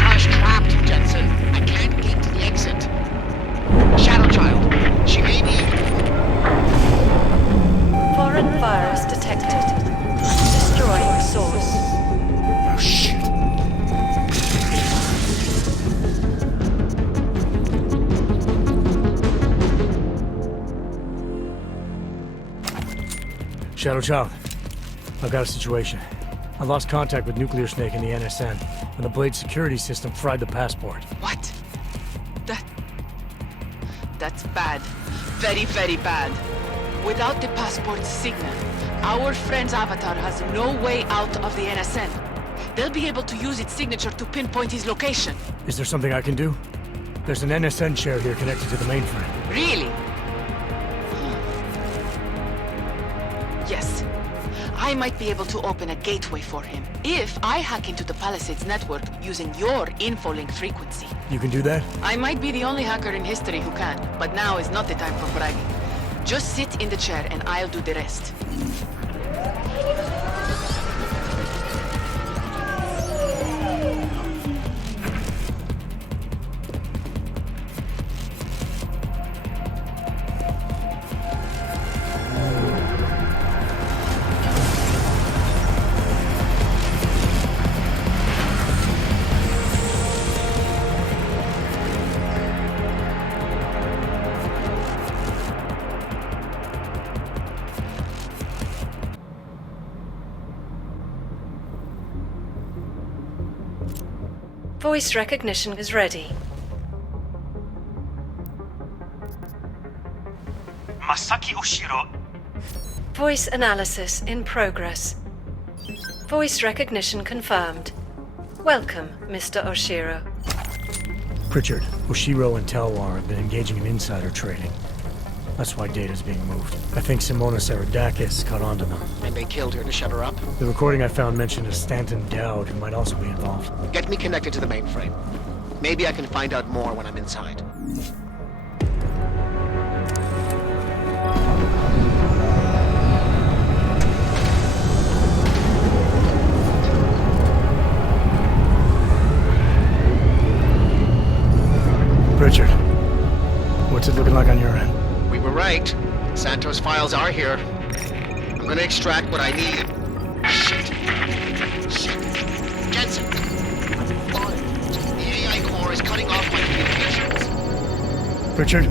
Tosh trapped, Jensen. I can't get to the exit. Shadow Child. She may be... Foreign virus detected. Destroying source. Oh, shit. Shadow Child, I've got a situation. I lost contact with Nuclear Snake and the NSN, and the Blade security system fried the passport. What? That's bad. Very, very bad. Without the passport signal, our friend's avatar has no way out of the NSN. They'll be able to use its signature to pinpoint his location. Is there something I can do? There's an NSN chair here connected to the mainframe. Really? Yes. I might be able to open a gateway for him if I hack into the Palisades network using your InfoLink frequency. You can do that? I might be the only hacker in history who can, but now is not the time for bragging. Just sit in the chair and I'll do the rest. Voice recognition is ready. Masaki Oshiro. Voice analysis in progress. Voice recognition confirmed. Welcome, Mr. Oshiro. Pritchard, Oshiro and Talwar have been engaging in insider trading. That's why data's being moved. I think Simona Saradakis caught on to them. And they killed her to shut her up? The recording I found mentioned a Stanton Dowd who might also be involved. Get me connected to the mainframe. Maybe I can find out more when I'm inside. Richard, what's it looking like on your end? We were right. Santos' files are here. I'm gonna extract what I need. Shit. Jensen! The AI core is cutting off my communications. Richard?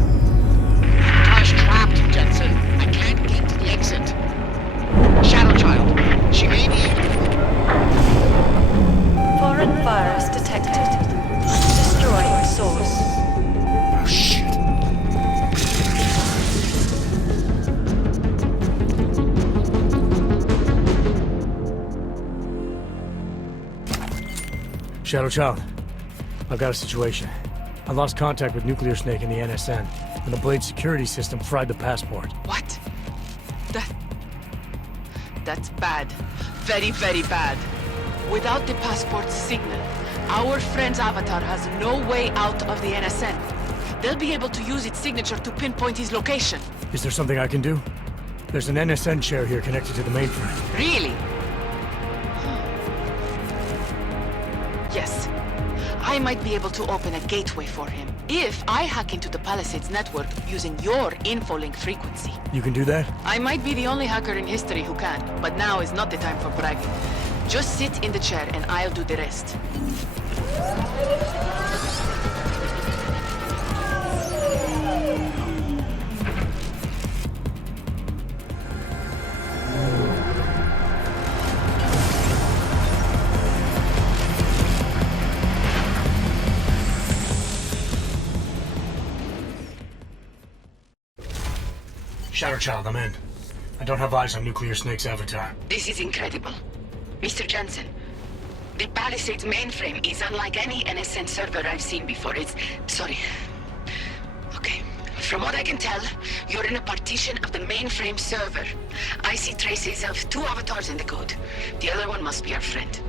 Tosh trapped, Jensen. I can't get to the exit. Shadow Child. She may be... Foreign virus detected. Destroying source. Oh, shit. Shadow Child, I've got a situation. I lost contact with Nuclear Snake and the NSN, and the Blade security system fried the passport. What? That's bad. Very, very bad. Without the passport signal, our friend's avatar has no way out of the NSN. They'll be able to use its signature to pinpoint his location. Is there something I can do? There's an NSN chair here connected to the mainframe. Really? Yes. I might be able to open a gateway for him if I hack into the Palisades network using your InfoLink frequency. You can do that? I might be the only hacker in history who can, but now is not the time for bragging. Just sit in the chair and I'll do the rest. Shadow Child, I'm in. I don't have eyes on Nuclear Snake's avatar. This is incredible. Mr. Jensen, the Palisades mainframe is unlike any NSN server I've seen before. Sorry. Okay. From what I can tell, you're in a partition of the mainframe server. I see traces of 2 avatars in the code. The other one must be our friend.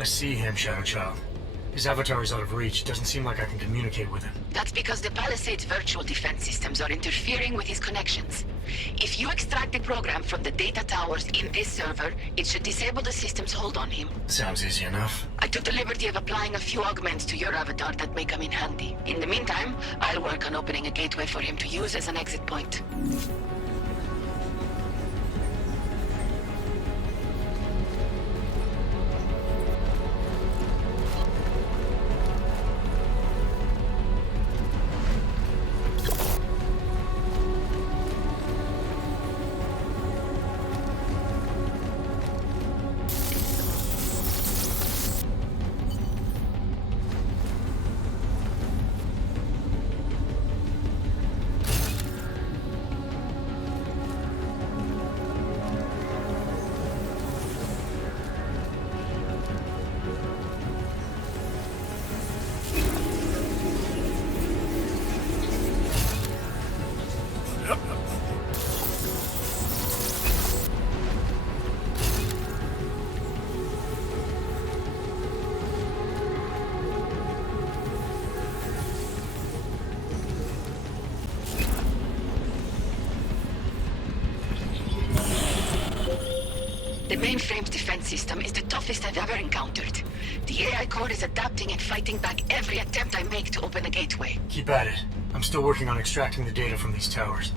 I see him, Shadow Child. His avatar is out of reach. Doesn't seem like I can communicate with him. That's because the Palisades virtual defense systems are interfering with his connections. If you extract the program from the data towers in this server, it should disable the system's hold on him. Sounds easy enough. I took the liberty of applying a few augments to your avatar that may come in handy. In the meantime, I'll work on opening a gateway for him to use as an exit point. The mainframe's defense system is the toughest I've ever encountered. The AI core is adapting and fighting back every attempt I make to open a gateway. Keep at it. I'm still working on extracting the data from these towers.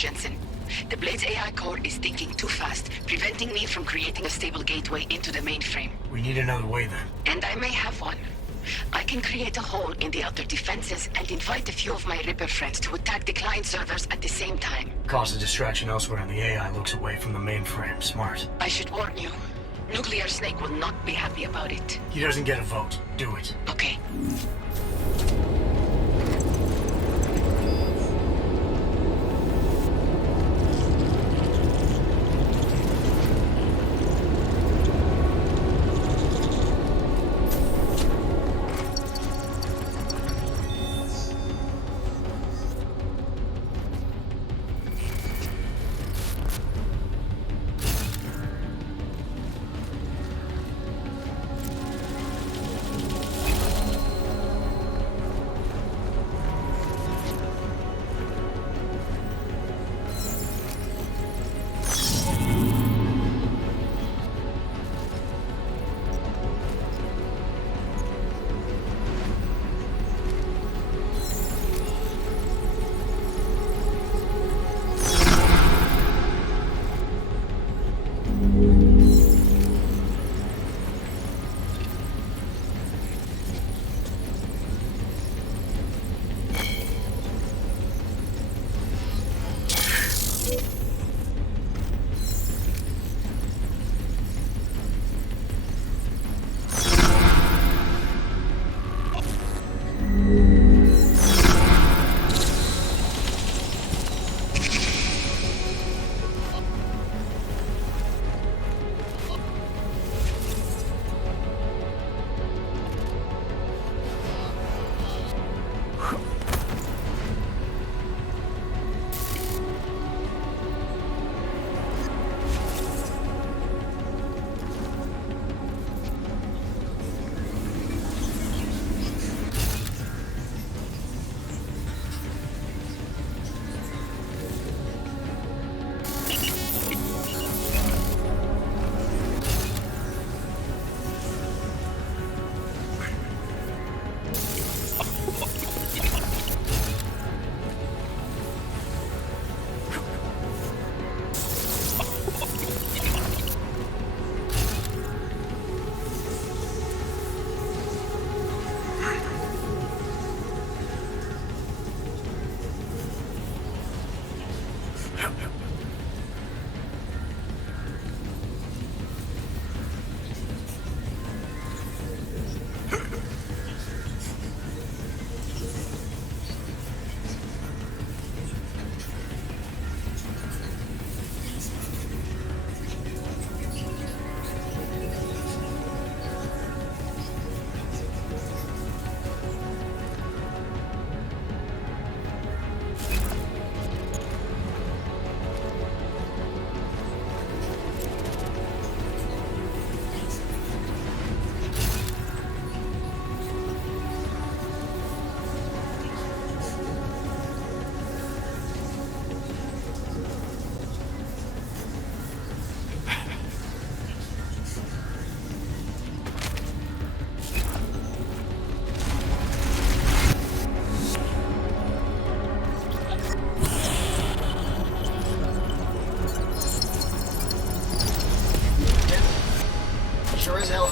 Jensen. The Blade's AI core is thinking too fast, preventing me from creating a stable gateway into the mainframe. We need another way then. And I may have one. I can create a hole in the outer defenses and invite a few of my Ripper friends to attack the client servers at the same time. Cause a distraction elsewhere and the AI looks away from the mainframe. Smart. I should warn you. Nuclear Snake will not be happy about it. He doesn't get a vote. Do it. Okay.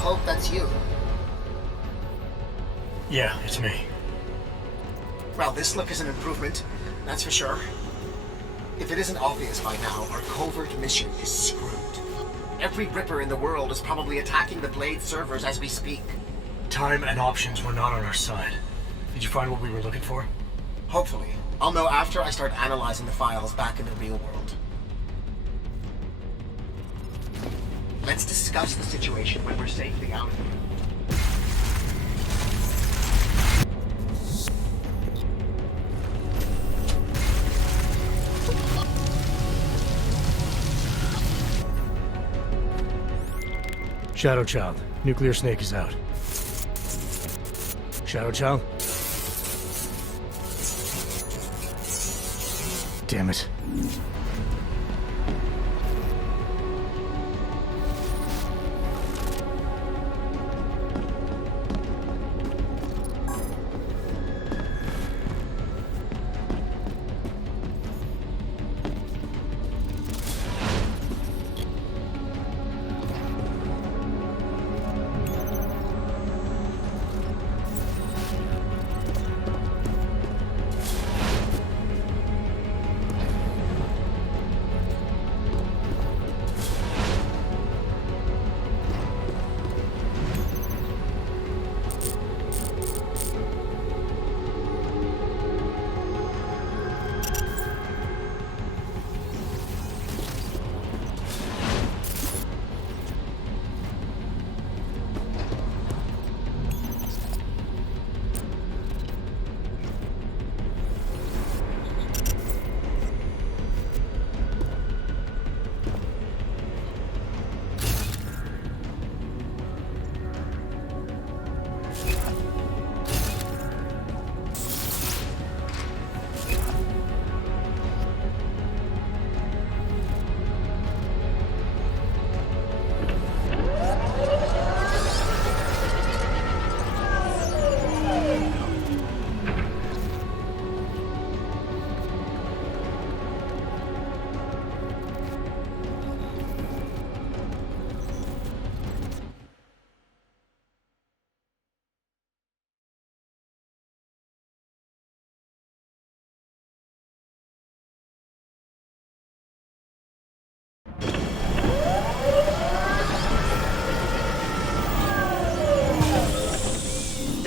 hope that's you. Yeah, it's me. Well, this look is an improvement, that's for sure. If it isn't obvious by now, our covert mission is screwed. Every Ripper in the world is probably attacking the Blade servers as we speak. Time and options were not on our side. Did you find what we were looking for? Hopefully. I'll know after I start analyzing the files back in the real world. Let's discuss the situation when we're safely out of here. Shadow Child, Nuclear Snake is out. Shadow Child? Damn it.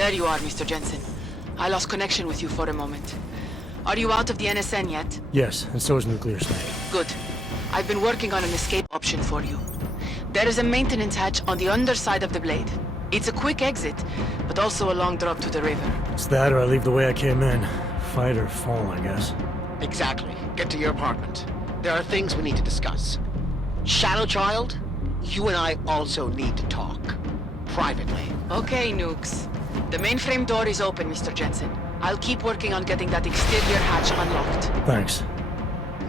There you are, Mr. Jensen. I lost connection with you for a moment. Are you out of the NSN yet? Yes, and so is Nuclear Snake. Good. I've been working on an escape option for you. There is a maintenance hatch on the underside of the blade. It's a quick exit, but also a long drop to the river. It's that or I leave the way I came in. Fight or fall, I guess. Exactly. Get to your apartment. There are things we need to discuss. Shadow Child, you and I also need to talk. Privately. Okay, Nukes. The mainframe door is open, Mr. Jensen. I'll keep working on getting that exterior hatch unlocked. Thanks.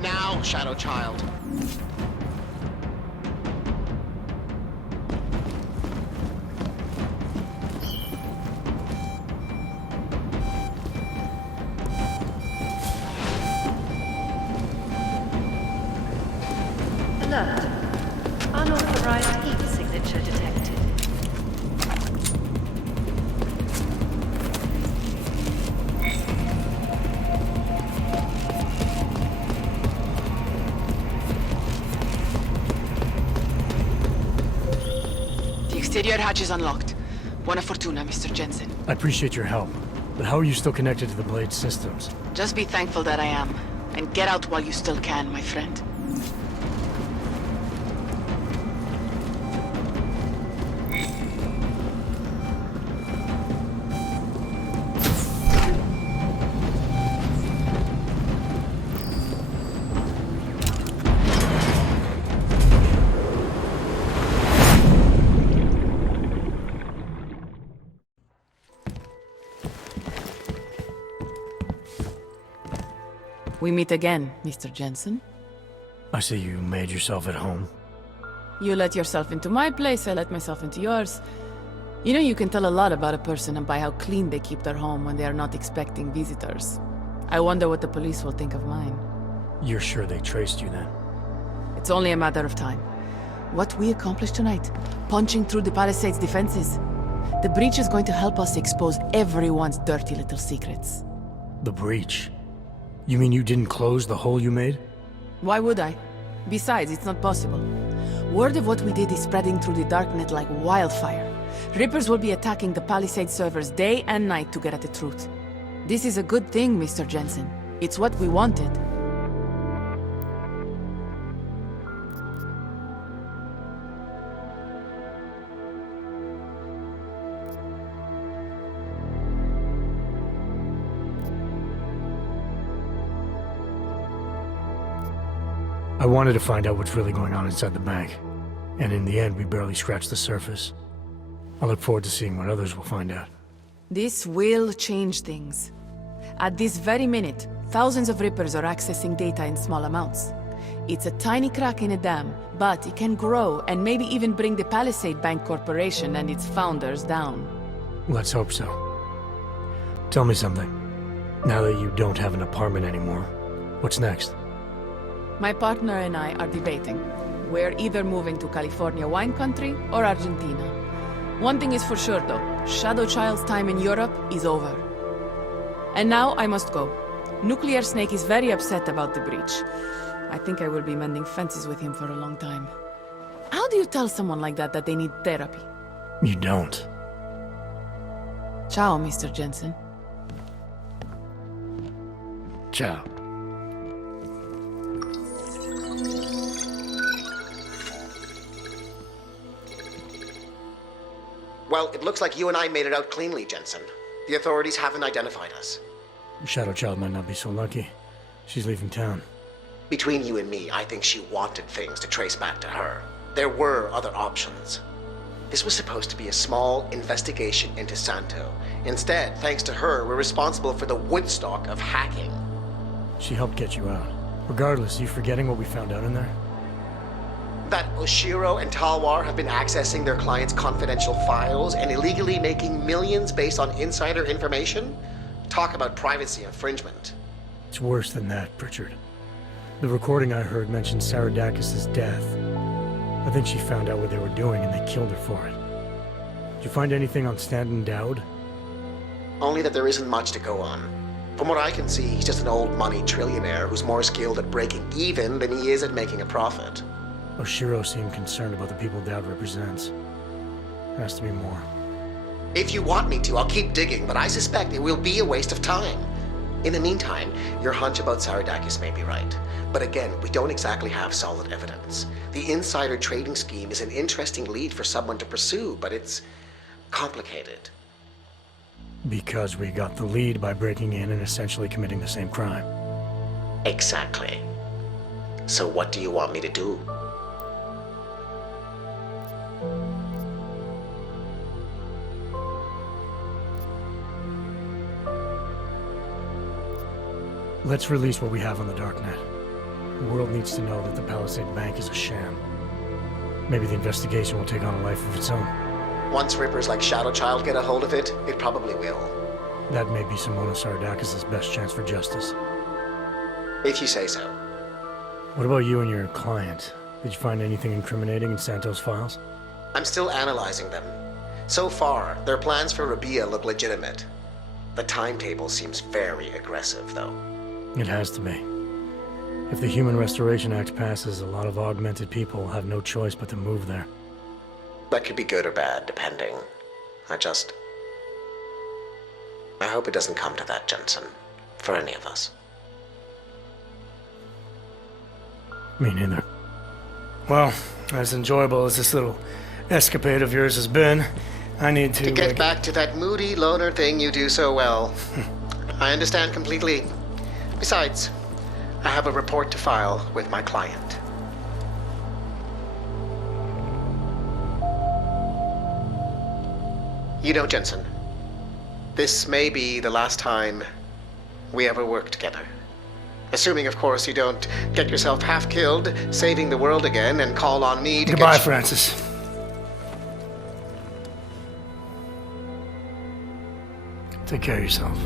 Now, Shadow Child. Alert. Unauthorized heat signature detected. The exterior hatch is unlocked. Buona fortuna, Mr. Jensen. I appreciate your help, but how are you still connected to the Blade systems? Just be thankful that I am, and get out while you still can, my friend. We meet again, Mr. Jensen. I see you made yourself at home. You let yourself into my place, I let myself into yours. You know, you can tell a lot about a person by how clean they keep their home when they are not expecting visitors. I wonder what the police will think of mine. You're sure they traced you then? It's only a matter of time. What we accomplished tonight, punching through the Palisades' defenses. The breach is going to help us expose everyone's dirty little secrets. The breach? You mean you didn't close the hole you made? Why would I? Besides, it's not possible. Word of what we did is spreading through the darknet like wildfire. Rippers will be attacking the Palisade servers day and night to get at the truth. This is a good thing, Mr. Jensen. It's what we wanted. I wanted to find out what's really going on inside the bank. And in the end, we barely scratched the surface. I look forward to seeing what others will find out. This will change things. At this very minute, thousands of Rippers are accessing data in small amounts. It's a tiny crack in a dam, but it can grow and maybe even bring the Palisade Bank Corporation and its founders down. Let's hope so. Tell me something. Now that you don't have an apartment anymore, what's next? My partner and I are debating. We're either moving to California wine country or Argentina. One thing is for sure though, Shadow Child's time in Europe is over. And now I must go. Nuclear Snake is very upset about the breach. I think I will be mending fences with him for a long time. How do you tell someone like that they need therapy? You don't. Ciao, Mr. Jensen. Ciao. Well, it looks like you and I made it out cleanly, Jensen. The authorities haven't identified us. Shadow Child might not be so lucky. She's leaving town. Between you and me, I think she wanted things to trace back to her. There were other options. This was supposed to be a small investigation into Santo. Instead, thanks to her, we're responsible for the Woodstock of hacking. She helped get you out. Regardless, are you forgetting what we found out in there? That Oshiro and Talwar have been accessing their clients' confidential files and illegally making millions based on insider information? Talk about privacy infringement. It's worse than that, Pritchard. The recording I heard mentioned Saradakis' death. I think she found out what they were doing and they killed her for it. Did you find anything on Stanton Dowd? Only that there isn't much to go on. From what I can see, he's just an old money trillionaire who's more skilled at breaking even than he is at making a profit. Oshiro seemed concerned about the people Dowd represents. There has to be more. If you want me to, I'll keep digging, but I suspect it will be a waste of time. In the meantime, your hunch about Saradakis may be right. But again, we don't exactly have solid evidence. The insider trading scheme is an interesting lead for someone to pursue, but it's complicated. Because we got the lead by breaking in and essentially committing the same crime. Exactly. So what do you want me to do? Let's release what we have on the darknet. The world needs to know that the Palisade Bank is a sham. Maybe the investigation will take on a life of its own. Once rippers like Shadowchild get a hold of it, it probably will. That may be Simona Saradakis' best chance for justice. If you say so. What about you and your client? Did you find anything incriminating in Santos' files? I'm still analyzing them. So far, their plans for Rabia look legitimate. The timetable seems very aggressive, though. It has to be. If the Human Restoration Act passes, a lot of augmented people will have no choice but to move there. That could be good or bad, depending. I hope it doesn't come to that, Jensen. For any of us. Me neither. Well, as enjoyable as this little escapade of yours has been, I need to... To get back to that moody loner thing you do so well. I understand completely. Besides, I have a report to file with my client. You know, Jensen, this may be the last time we ever work together. Assuming, of course, you don't get yourself half killed, saving the world again, and call on me to Goodbye, get... Francis. Take care of yourself.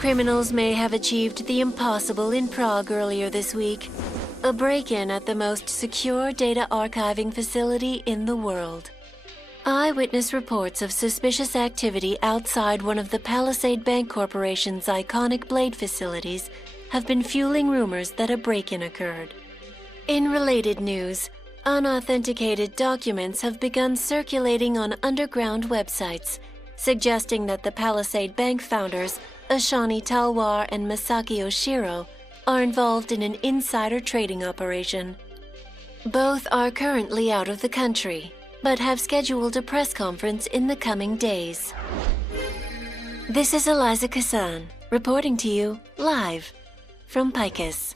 Criminals may have achieved the impossible in Prague earlier this week. A break-in at the most secure data archiving facility in the world. Eyewitness reports of suspicious activity outside one of the Palisade Bank Corporation's iconic Blade facilities have been fueling rumors that a break-in occurred. In related news, unauthenticated documents have begun circulating on underground websites, suggesting that the Palisade Bank founders, Ashani Talwar and Masaki Oshiro, are involved in an insider trading operation. Both are currently out of the country, but have scheduled a press conference in the coming days. This is Eliza Kassan, reporting to you live from Picus.